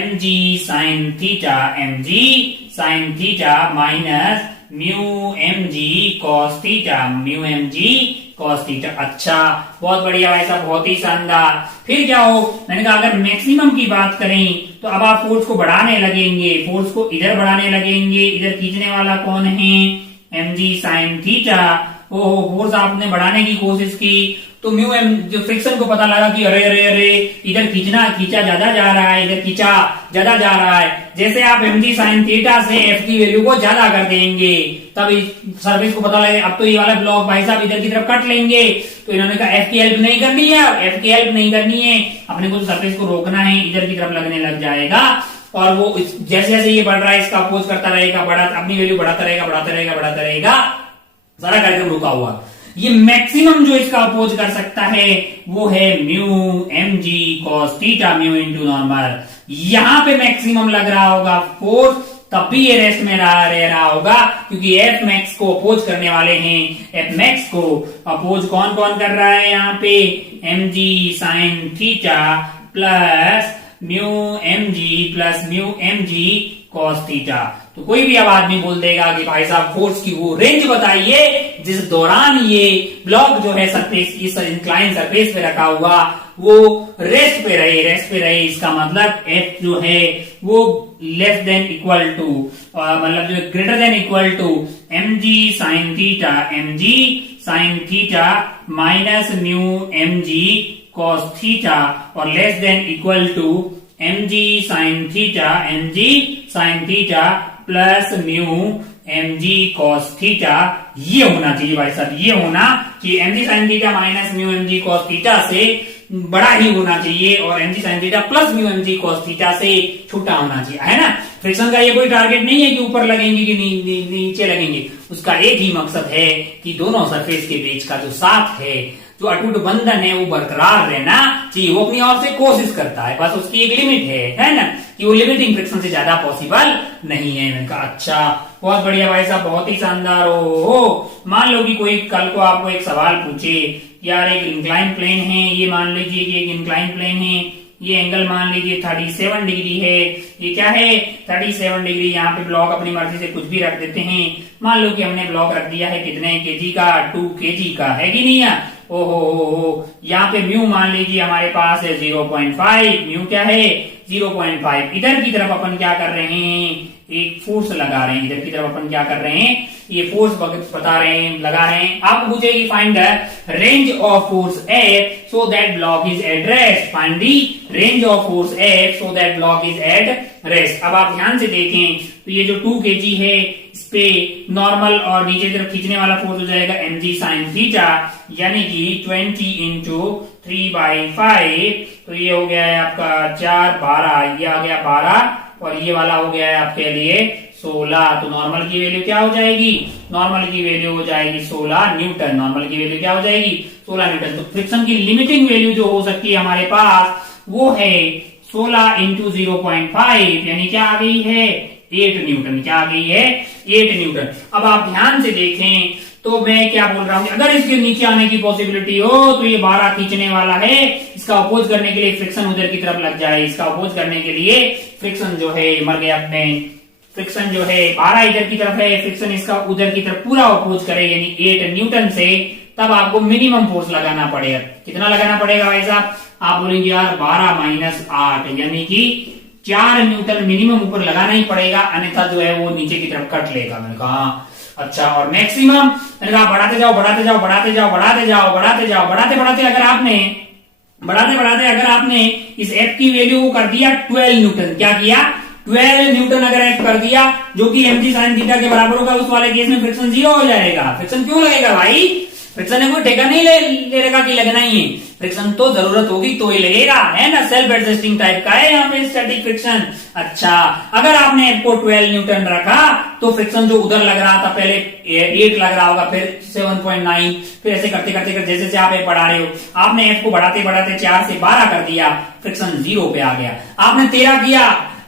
mg sin theta minus mu mg cos theta, mu mg cos theta. अच्छा, बहुत बढ़िया भाई साहब, बहुत ही शानदार। फिर क्या हो? मैंने कहा अगर मैक्सिमम की बात करें तो अब आप फोर्स को बढ़ाने लगेंगे, फोर्स को इधर बढ़ाने लगेंगे। इधर खींचने वाला कौन है? mg sin theta. ओहो, फोर्स आपने बढ़ाने की कोशिश की तो म्यू एम जो फ्रिक्शन को पता लगा कि अरे इधर खींचा ज्यादा जा रहा है, इधर खींचा ज्यादा जा रहा है। जैसे आप mg sin थीटा से f की वैल्यू को ज्यादा कर देंगे तब सर्फेस को पता लगे अब तो ये वाला ब्लॉक भाई साहब इधर की तरफ कट लेंगे। तो इन्होंने कहा f की हेल्प नहीं करनी है, f की हेल्प नहीं करनी है, अपने को सर्फेस को रोकना है, इधर की तरफ लगने लग जाएगा। और वो जैसे जैसे ये बढ़ रहा है इसका अपोज करता रहेगा, अपनी वैल्यू बढ़ाता रहेगा, सारा कार्यक्रम रुका हुआ। ये मैक्सिमम जो इसका अपोज कर सकता है वो है mu mg cos theta, mu into normal. यहां पे मैक्सिमम लग रहा होगा फोर्स, तब भी ये रेस्ट में रह रहा होगा क्योंकि एफ मैक्स को अपोज करने वाले हैं। एफ मैक्स को अपोज कौन कौन कर रहा है? यहाँ पे mg sin theta plus mu mg cos theta. तो कोई भी अब आदमी बोल देगा कि भाई साहब फोर्स की वो रेंज बताइए जिस दौरान ये ब्लॉक जो है सरफेस इस इंक्लाइन सरफेस पे रखा हुआ वो रेस्ट पे रहे। इसका मतलब f जो है वो लेस देन इक्वल टू मतलब जो greater than equal to mg sin theta minus mu mg cos theta और less than equal to mg sin theta plus mu mg cos theta. ये होना चाहिए भाई साहब, ये होना कि mg sin theta minus mu mg cos theta से बड़ा ही होना चाहिए और mg sin theta plus mu mg cos theta से छोटा होना चाहिए, है ना। फ्रिक्शन का ये कोई टारगेट नहीं है कि ऊपर लगेंगे कि नीचे लगेंगे, उसका एक ही मकसद है कि दोनों सरफेस के बीच का जो साथ है, जो अटूट बंधन है वो बरकरार रहना चाहिए। वो अपनी ओर से कोशिश करता है, बस उसकी एक लिमिट है ना, कि वो लिमिटिंग फ्रिक्शन से ज्यादा पॉसिबल नहीं है। मैंने कहा अच्छा, बहुत बढ़िया भाई साहब, बहुत ही शानदार हो। मान लो कि कोई कल को आपको एक सवाल पूछे, यार एक इंक्लाइन प्लेन है, ये मान लीजिए कि एक इंक्लाइन प्लेन है, ये एंगल मान लीजिए 37 डिग्री है, ये क्या है 37 डिग्री। यहाँ पे ब्लॉक अपनी मर्जी से कुछ भी रख देते हैं। मान लो कि हमने ब्लॉक रख दिया है कितने केजी का, 2 केजी का, है कि नहीं है। ओहो, यहाँ पे म्यू मान लीजिए हमारे पास है 0.5, म्यू क्या है 0.5। इधर की तरफ अपन क्या कर रहे हैं, एक फोर्स लगा रहे हैं, इधर की तरफ अपन क्या कर रहे हैं, ये फोर्स बता रहे हैं, लगा रहे हैं। आपको पूछेगी find the range of force F so that block is at rest. Find the range of force F so that block is at rest. अब आप ध्यान से देखें तो ये जो 2 kg है इस पे नॉर्मल और नीचे की तरफ खींचने वाला फोर्स हो जाएगा mg sin थीटा, यानी कि 20 इंटू 3/5। तो ये हो गया है आपका 4 12, ये आ गया 12 और ये वाला हो गया है आपके लिए 16। तो नॉर्मल की वैल्यू क्या हो जाएगी? नॉर्मल की वैल्यू हो जाएगी 16 न्यूटन। नॉर्मल की वैल्यू क्या हो जाएगी? 16 न्यूटन। तो फ्रिक्शन की लिमिटिंग वैल्यू जो हो सकती है हमारे पास वो है 16 इंटू 0.5, यानी क्या आ गई है? 8 न्यूटन। क्या आ गई है? 8 न्यूटन। अब आप ध्यान से देखें तो मैं क्या बोल रहा हूं, अगर इसके नीचे आने की पॉसिबिलिटी हो तो ये 12 खींचने वाला है, इसका अपोज करने के लिए फ्रिक्शन उधर की तरफ लग जाए। इसका अपोज करने के लिए फ्रिक्शन जो है, मर गया अपने, फ्रिक्शन जो है 12 इधर की तरफ है, फ्रिक्शन इसका उधर की तरफ पूरा अपोज करे यानी 8 न्यूटन से, तब आपको मिनिमम फोर्स लगाना पड़ेगा। कितना लगाना पड़ेगा भाई साहब? आप बोलेंगे यार 12 माइनस 8 यानी कि 4 न्यूटन मिनिमम ऊपर लगाना ही पड़ेगा, अन्यथा जो है वो नीचे की तरफ कट लेगा। मैंने कहा अच्छा, और मैक्सिमम मैंने कहा बढ़ाते जाओ बढ़ाते जाओ बढ़ाते जाओ बढ़ाते जाओ बढ़ाते जाओ बढ़ाते बढ़ाते अगर आपने इस एफ की वैल्यू को कर दिया 12 न्यूटन। क्या किया? 12 न्यूटन अगर एफ कर दिया जो कि mg sin थीटा के बराबर होगा, उस वाले केस में फ्रिक्शन 0 हो जाएगा। फ्रिक्शन क्यों लगेगा भाई? फ्रिक्शन ने कोई ठेका नहीं ले रखा कि लगना ही है, फ्रिक्शन तो जरूरत होगी तो ही लगेगा, है ना। सेल्फ एडजस्टिंग टाइप का है यहाँ पे स्टैटिक फ्रिक्शन। अच्छा, अगर आपने एफ को 12 न्यूटन रखा तो फ्रिक्शन जो उधर लग रहा था पहले 8 लग रहा होगा, फिर 7.9, फिर ऐसे करते करते जैसे जैसे आप एफ बढ़ा रहे हो, आपने एफ को बढ़ाते बढ़ाते 4 से 12 कर दिया, फ्रिक्शन 0 पे आ गया। आपने 13 किया,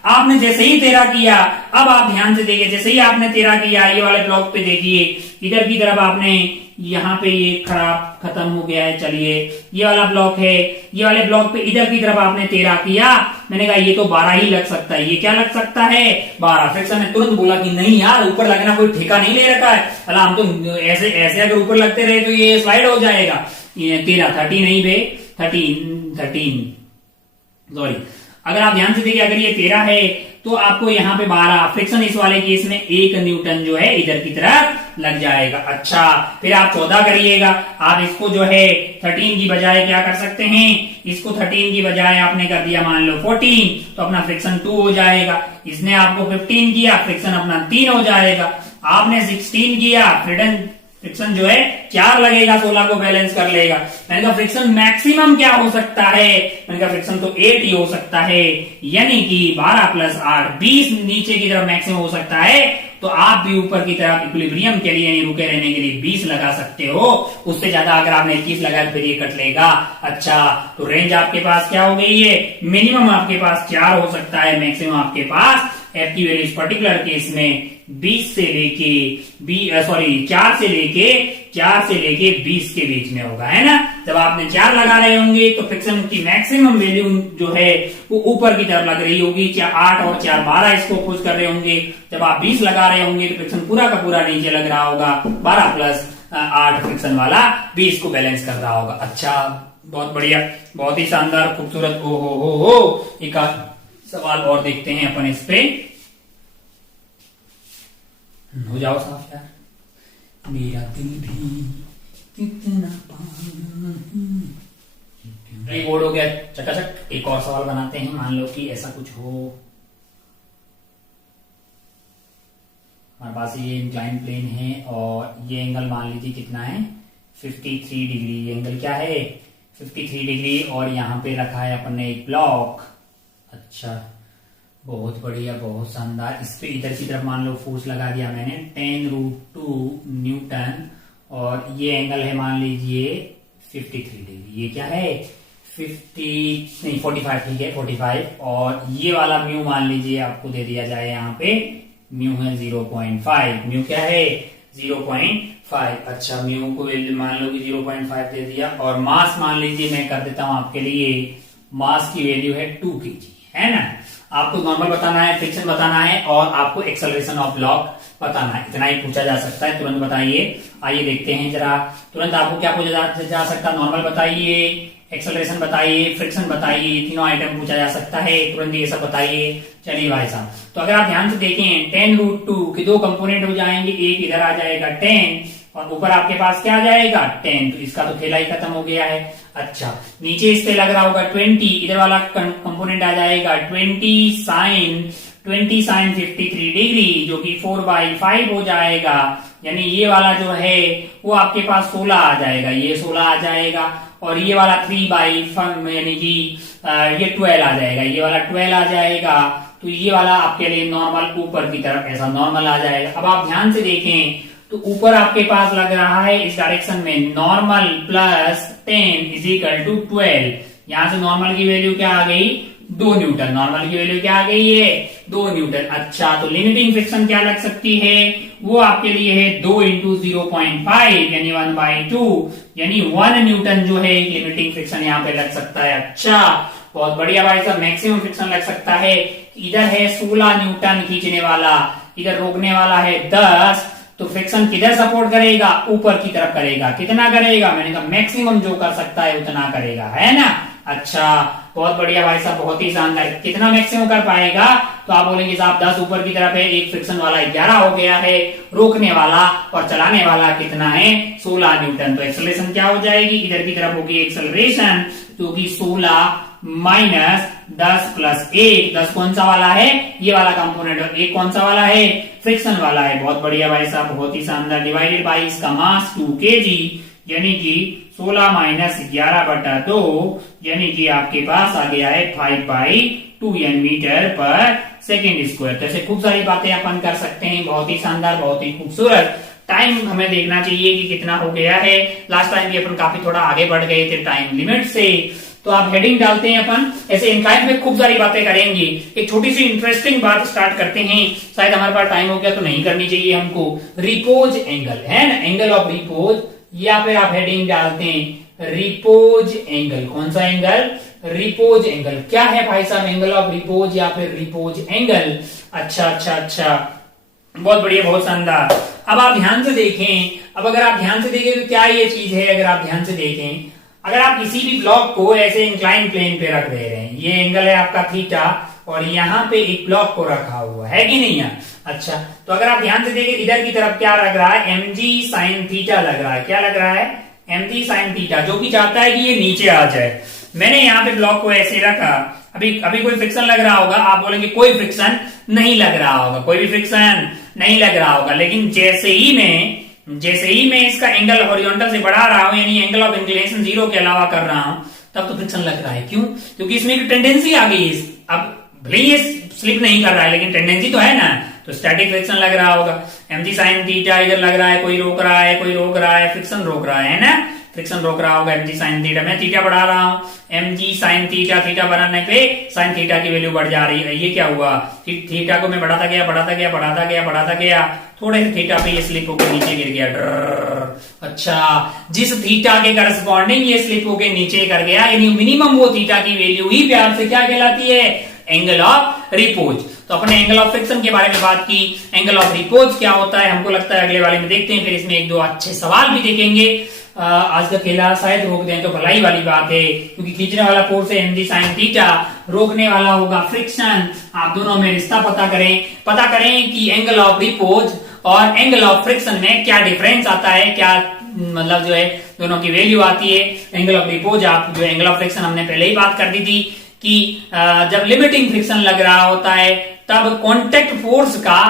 आपने जैसे ही 13 किया, अब आप ध्यान से देखिए, जैसे ही आपने 13 किया, ये वाले ब्लॉक पे देखिए, इधर की तरफ आपने यहाँ पे ये खराब खत्म हो गया है। चलिए, ये वाला ब्लॉक है, ये वाले ब्लॉक पे इधर की तरफ आपने 13 किया, मैंने कहा ये तो 12 ही लग सकता है। ये क्या लग सकता है? 12। फ्रिक्शन ने तुरंत बोला कि नहीं यार, ऊपर लगना कोई ठेका नहीं ले रखा है, अला हम तो ऐसे ऐसे अगर ऊपर लगते रहे तो ये स्लाइड हो जाएगा। 13 नहीं बे, 13 सॉरी। अगर आप ध्यान से देखिए, अगर ये 13 है तो आपको यहाँ पे 12, फ्रिक्शन इस वाले केस में 1 न्यूटन जो है इधर की तरफ लग जाएगा। अच्छा, फिर आप 14 करिएगा। आप इसको जो है 13 की बजाय क्या कर सकते हैं? इसको 13 की बजाय आपने कर दिया मान लो 14, तो अपना फ्रिक्शन 2 हो जाएगा। इसने आपको 15 किया, फ्रिक्शन अपना 3 हो जाएगा। आपने 16 किया, फ्रिक्शन जो है 4 लगेगा, 16 को बैलेंस कर लेगा। मैंने कहा फ्रिक्शन मैक्सिमम क्या हो सकता है? मैंने कहा फ्रिक्शन तो 8 ही हो सकता है, यानी कि 12 + 8 20 नीचे की तरफ मैक्सिमम हो सकता है। तो आप भी ऊपर की तरफ इक्विलिब्रियम के लिए, रुके रहने के लिए 20 लगा सकते हो। उससे ज्यादा अगर आपने 21 लगाया तो फिर ये कट लेगा। अच्छा, तो रेंज आपके पास क्या हो गई है? मिनिमम आपके पास 4 हो सकता है, मैक्सिमम आपके पास एफ की वैल्यू इस पर्टिकुलर केस में 20 से लेके 4 से लेके 20 के बीच में होगा, है ना। जब आपने 4 लगा रहे होंगे तो फ्रिक्शन की मैक्सिमम वैल्यू जो है वो ऊपर की तरफ लग रही होगी। 8 और 4 12 इसको खोज कर रहे होंगे। जब आप 20 लगा रहे होंगे तो फ्रिक्शन पूरा का पूरा नीचे लग रहा होगा, 12 + 8 फ्रिक्शन वाला 20 को बैलेंस कर रहा होगा। अच्छा, बहुत बढ़िया, बहुत ही शानदार, खूबसूरत। ओ हो एक सवाल और देखते हैं अपन इस पे। हो जाओ साफ यार, मेरा दिल भी कितना बोर्ड हो गया चटाचट। एक और सवाल बनाते हैं। मान लो कि ऐसा कुछ हो, हमारे पास ये इंक्लाइन प्लेन है और ये एंगल मान लीजिए कितना है? 53 डिग्री। ये एंगल क्या है? 53 डिग्री। और यहाँ पे रखा है अपन ने एक ब्लॉक। अच्छा, बहुत बढ़िया, बहुत शानदार। इस पे इधर की तरफ मान लो फोर्स लगा दिया मैंने 10√2 न्यूटन, और ये एंगल है मान लीजिए 53 डिग्री। ये क्या है? 45, ठीक है 45। और ये वाला म्यू मान लीजिए आपको दे दिया जाए, यहाँ पे म्यू है 0.5। म्यू क्या है? 0.5। अच्छा, म्यू को मान लो कि 0.5 दे दिया, और मास मान लीजिए मैं कर देता हूं आपके लिए, मास की वैल्यू है 2 kg, है ना। आपको नॉर्मल बताना है, फ्रिक्शन बताना है, और आपको एक्सेलरेशन ऑफ ब्लॉक बताना है। इतना ही पूछा जा सकता है। तुरंत बताइए। आइए देखते हैं जरा, तुरंत आपको क्या पूछा जा सकता है? नॉर्मल बताइए, एक्सेलरेशन बताइए, फ्रिक्शन बताइए, तीनों आइटम पूछा जा सकता है तुरंत, ये सब बताइए। चलिए भाई साहब, तो अगर आप ध्यान से देखें 10√2 के दो कंपोनेंट हो जाएंगे, एक इधर आ जाएगा 10 और ऊपर आपके पास क्या आ जाएगा 10, तो इसका तो खेला ही खत्म हो गया है। अच्छा, नीचे इस पे लग रहा होगा 20, इधर वाला कंपोनेंट आ जाएगा 20 sin 53 डिग्री, जो कि 4/5 हो जाएगा, यानी ये वाला जो है वो आपके पास 16 आ जाएगा, ये 16 आ जाएगा, और ये वाला 3/5 यानी कि ये 12 आ जाएगा, ये वाला 12 आ जाएगा, तो ये वाला आपके लिए नॉर्मल ऊपर की तरफ ऐसा नॉर्मल आ जाएगा। अब आप ध्यान से देखें तो ऊपर आपके पास लग रहा है इस डायरेक्शन में normal plus 10 is equal to 12, यहां से नॉर्मल की वैल्यू क्या आ गई 2 न्यूटन, नॉर्मल की वैल्यू क्या आ गई है 2 न्यूटन। अच्छा, तो लिमिटिंग फ्रिक्शन क्या लग सकती है, वो आपके लिए है 2 × 0.5 यानी 1/2, यानी 1 न्यूटन जो है लिमिटिंग फ्रिक्शन यहाँ पे लग सकता है। अच्छा, बहुत बढ़िया भाई साहब, मैक्सिमम फ्रिक्शन लग सकता है, इधर है 16 न्यूटन खींचने वाला, इधर रोकने वाला है 10, तो फ्रिक्शन किधर सपोर्ट करेगा, ऊपर की तरफ करेगा। कितना करेगा, मैंने कहा मैक्सिमम जो कर सकता है उतना करेगा, है ना। अच्छा, बहुत बढ़िया भाई साहब, बहुत ही शानदार। कितना मैक्सिमम कर पाएगा, तो आप बोलेंगे साहब 10 ऊपर की तरफ है, एक फ्रिक्शन वाला 11 हो गया है, रोकने वाला और चलाने वाला कितना है 16 न्यूटन, तो एक्सेलरेशन क्या हो जाएगी, इधर की तरफ होगी एक्सेलरेशन जो कि 16 माइनस 10 प्लस 1, 10 कौन सा वाला है, ये वाला कंपोनेंट, और 1 कौन सा वाला है, फ्रिक्शन वाला है। बहुत बढ़िया भाई साहब, बहुत ही शानदार। डिवाइडेड बाई इसका मास 2 kg, यानी कि 16 माइनस 11/2, यानी कि आपके पास आ गया है 5/2 मीटर पर सेकेंड स्क्वायर। तो ऐसे खूब सारी बातें अपन कर सकते हैं, बहुत ही शानदार, बहुत ही खूबसूरत। टाइम हमें देखना चाहिए कि कितना हो गया है, लास्ट टाइम भी अपन काफी थोड़ा आगे बढ़ गए थे टाइम लिमिट से। तो आप हेडिंग डालते हैं अपन, ऐसे इंक्लाइन में खूब सारी बातें करेंगे। एक छोटी सी इंटरेस्टिंग बात स्टार्ट करते हैं, शायद हमारे पास टाइम हो गया तो नहीं करनी चाहिए हमको। रिपोज एंगल है ना, एंगल ऑफ रिपोज, या फिर आप हेडिंग डालते हैं रिपोज एंगल। कौन सा एंगल, रिपोज एंगल। क्या है भाई साहब एंगल ऑफ रिपोज या फिर रिपोज एंगल। अच्छा अच्छा अच्छा, बहुत बढ़िया, बहुत शानदार। अब आप ध्यान से देखें, अब अगर आप ध्यान से देखें तो क्या ये चीज है, अगर आप ध्यान से देखें, अगर आप किसी भी ब्लॉक को ऐसे इंक्लाइन प्लेन पे रख दे रहे हैं, ये एंगल है आपका थीटा, और यहाँ पे एक ब्लॉक को रखा हुआ है कि नहीं है। अच्छा, तो अगर आप ध्यान से देखें इधर की तरफ क्या लग रहा है, mg sin थीटा लग रहा है। क्या लग रहा है, mg sin थीटा, जो कि चाहता है कि ये नीचे आ जाए। मैंने यहाँ पे ब्लॉक को ऐसे रखा, अभी कोई फ्रिक्शन लग रहा होगा, आप बोलेंगे कोई फ्रिक्शन नहीं लग रहा होगा, कोई भी फ्रिक्शन नहीं लग रहा होगा, लेकिन जैसे ही मैं इसका एंगल हॉरिजॉन्टल से बढ़ा रहा हूं, यानी एंगल ऑफ इंक्लिनेशन 0 के अलावा कर रहा हूं, तब तो फ्रिक्शन लग रहा है। क्यों, क्योंकि इसमें एक टेंडेंसी आ गई। अब भले ये स्लिप नहीं कर रहा है, लेकिन टेंडेंसी तो है ना, तो स्टैटिक फ्रिक्शन लग रहा होगा। mg sin थीटा इधर लग रहा है, कोई रोक रहा है, कोई रोक रहा है, फ्रिक्शन रोक रहा है ना, फ्रिक्शन रोक रहा होगा mg sin थीटा। मैं थीटा बढ़ा रहा हूं, mg sin थीटा, थीटा बढ़ाने पे sin थीटा की वैल्यू बढ़ जा रही है। ये क्या हुआ, थीटा को मैं बढ़ाता गया, थोड़े से थीटा पे ये स्लिप होकर नीचे गिर गया। अच्छा, जिस थीटा के करस्पॉन्डिंग ये स्लिप होकर नीचे कर गया, यानी मिनिमम वो थीटा की वैल्यू ही प्यार से क्या कहलाती है, एंगल ऑफ रिपोज। तो अपने एंगल ऑफ फ्रिक्शन के बारे में बात की, एंगल ऑफ रिपोज क्या होता है हमको लगता है अगले वाले में देखते हैं, फिर इसमें एक दो अच्छे सवाल भी देखेंगे। आज का खेला शायद रोक दें तो भलाई वाली बात है, क्योंकि खींचने वाला फोर्स है mg sin थीटा, रोकने वाला होगा फ्रिक्शन। आप दोनों में रिश्ता पता करें कि एंगल ऑफ रिपोज और एंगल ऑफ फ्रिक्शन में क्या डिफरेंस आता है, क्या मतलब जो है दोनों की वैल्यू आती है। एंगल ऑफ रिपोज, आप जो एंगल ऑफ फ्रिक्शन हमने पहले ही बात कर दी थी कि जब लिमिटिंग फ्रिक्शन लग रहा होता है तब कांटेक्ट फोर्स का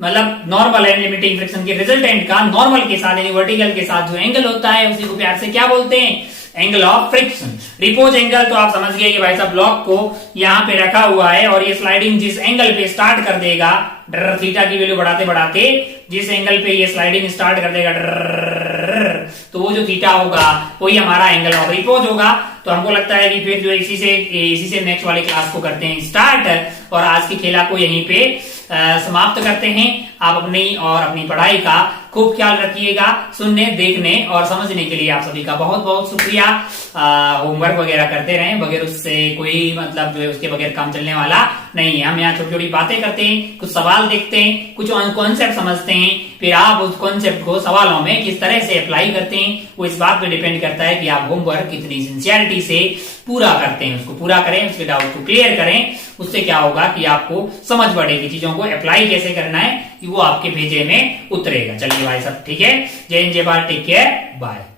मतलब नॉर्मल है, लिमिटिंग फ्रिक्शन के रिजल्टेंट का नॉर्मल के साथ यानी वर्टिकल के साथ जो एंगल होता है उसी को प्यार से क्या बोलते हैं, angle of friction. Repose angle तो आप समझ गए कि भाई साहब ब्लॉक को यहाँ पे रखा हुआ है और ये स्लाइडिंग जिस एंगल पे स्टार्ट कर देगा, थीटा की वैल्यू बढ़ाते जिस एंगल पे ये स्लाइडिंग स्टार्ट कर देगा तो वो जो थीटा होगा वही हमारा एंगल ऑफ रिपोज होगा। तो हमको लगता है कि फिर जो इसी से नेक्स्ट वाली क्लास को करते हैं स्टार्ट और आज की खेला को यहीं पे समाप्त करते हैं। आप अपनी और अपनी पढ़ाई का खूब ख्याल रखिएगा। सुनने, देखने और समझने के लिए आप सभी का बहुत बहुत शुक्रिया। होमवर्क वगैरह करते रहें, बगैर उससे कोई मतलब जो है उसके बगैर काम चलने वाला नहीं है। हम यहाँ छोटी छोटी बातें करते हैं, कुछ सवाल देखते हैं, कुछ कॉन्सेप्ट समझते हैं, फिर आप उस कॉन्सेप्ट को सवालों में किस तरह से अप्लाई करते हैं वो इस बात पे डिपेंड करता है कि आप होमवर्क कितनी सिंसियरिटी से पूरा करते हैं। उसको पूरा करें, उसके डाउट को क्लियर करें। उससे क्या होगा कि आपको समझ बढ़ेगी, चीजों को अप्लाई कैसे करना है कि वो आपके भेजे में उतरेगा। चलिए भाई सब ठीक है। जय हिंद, जय भारत, टेक केयर, बाय।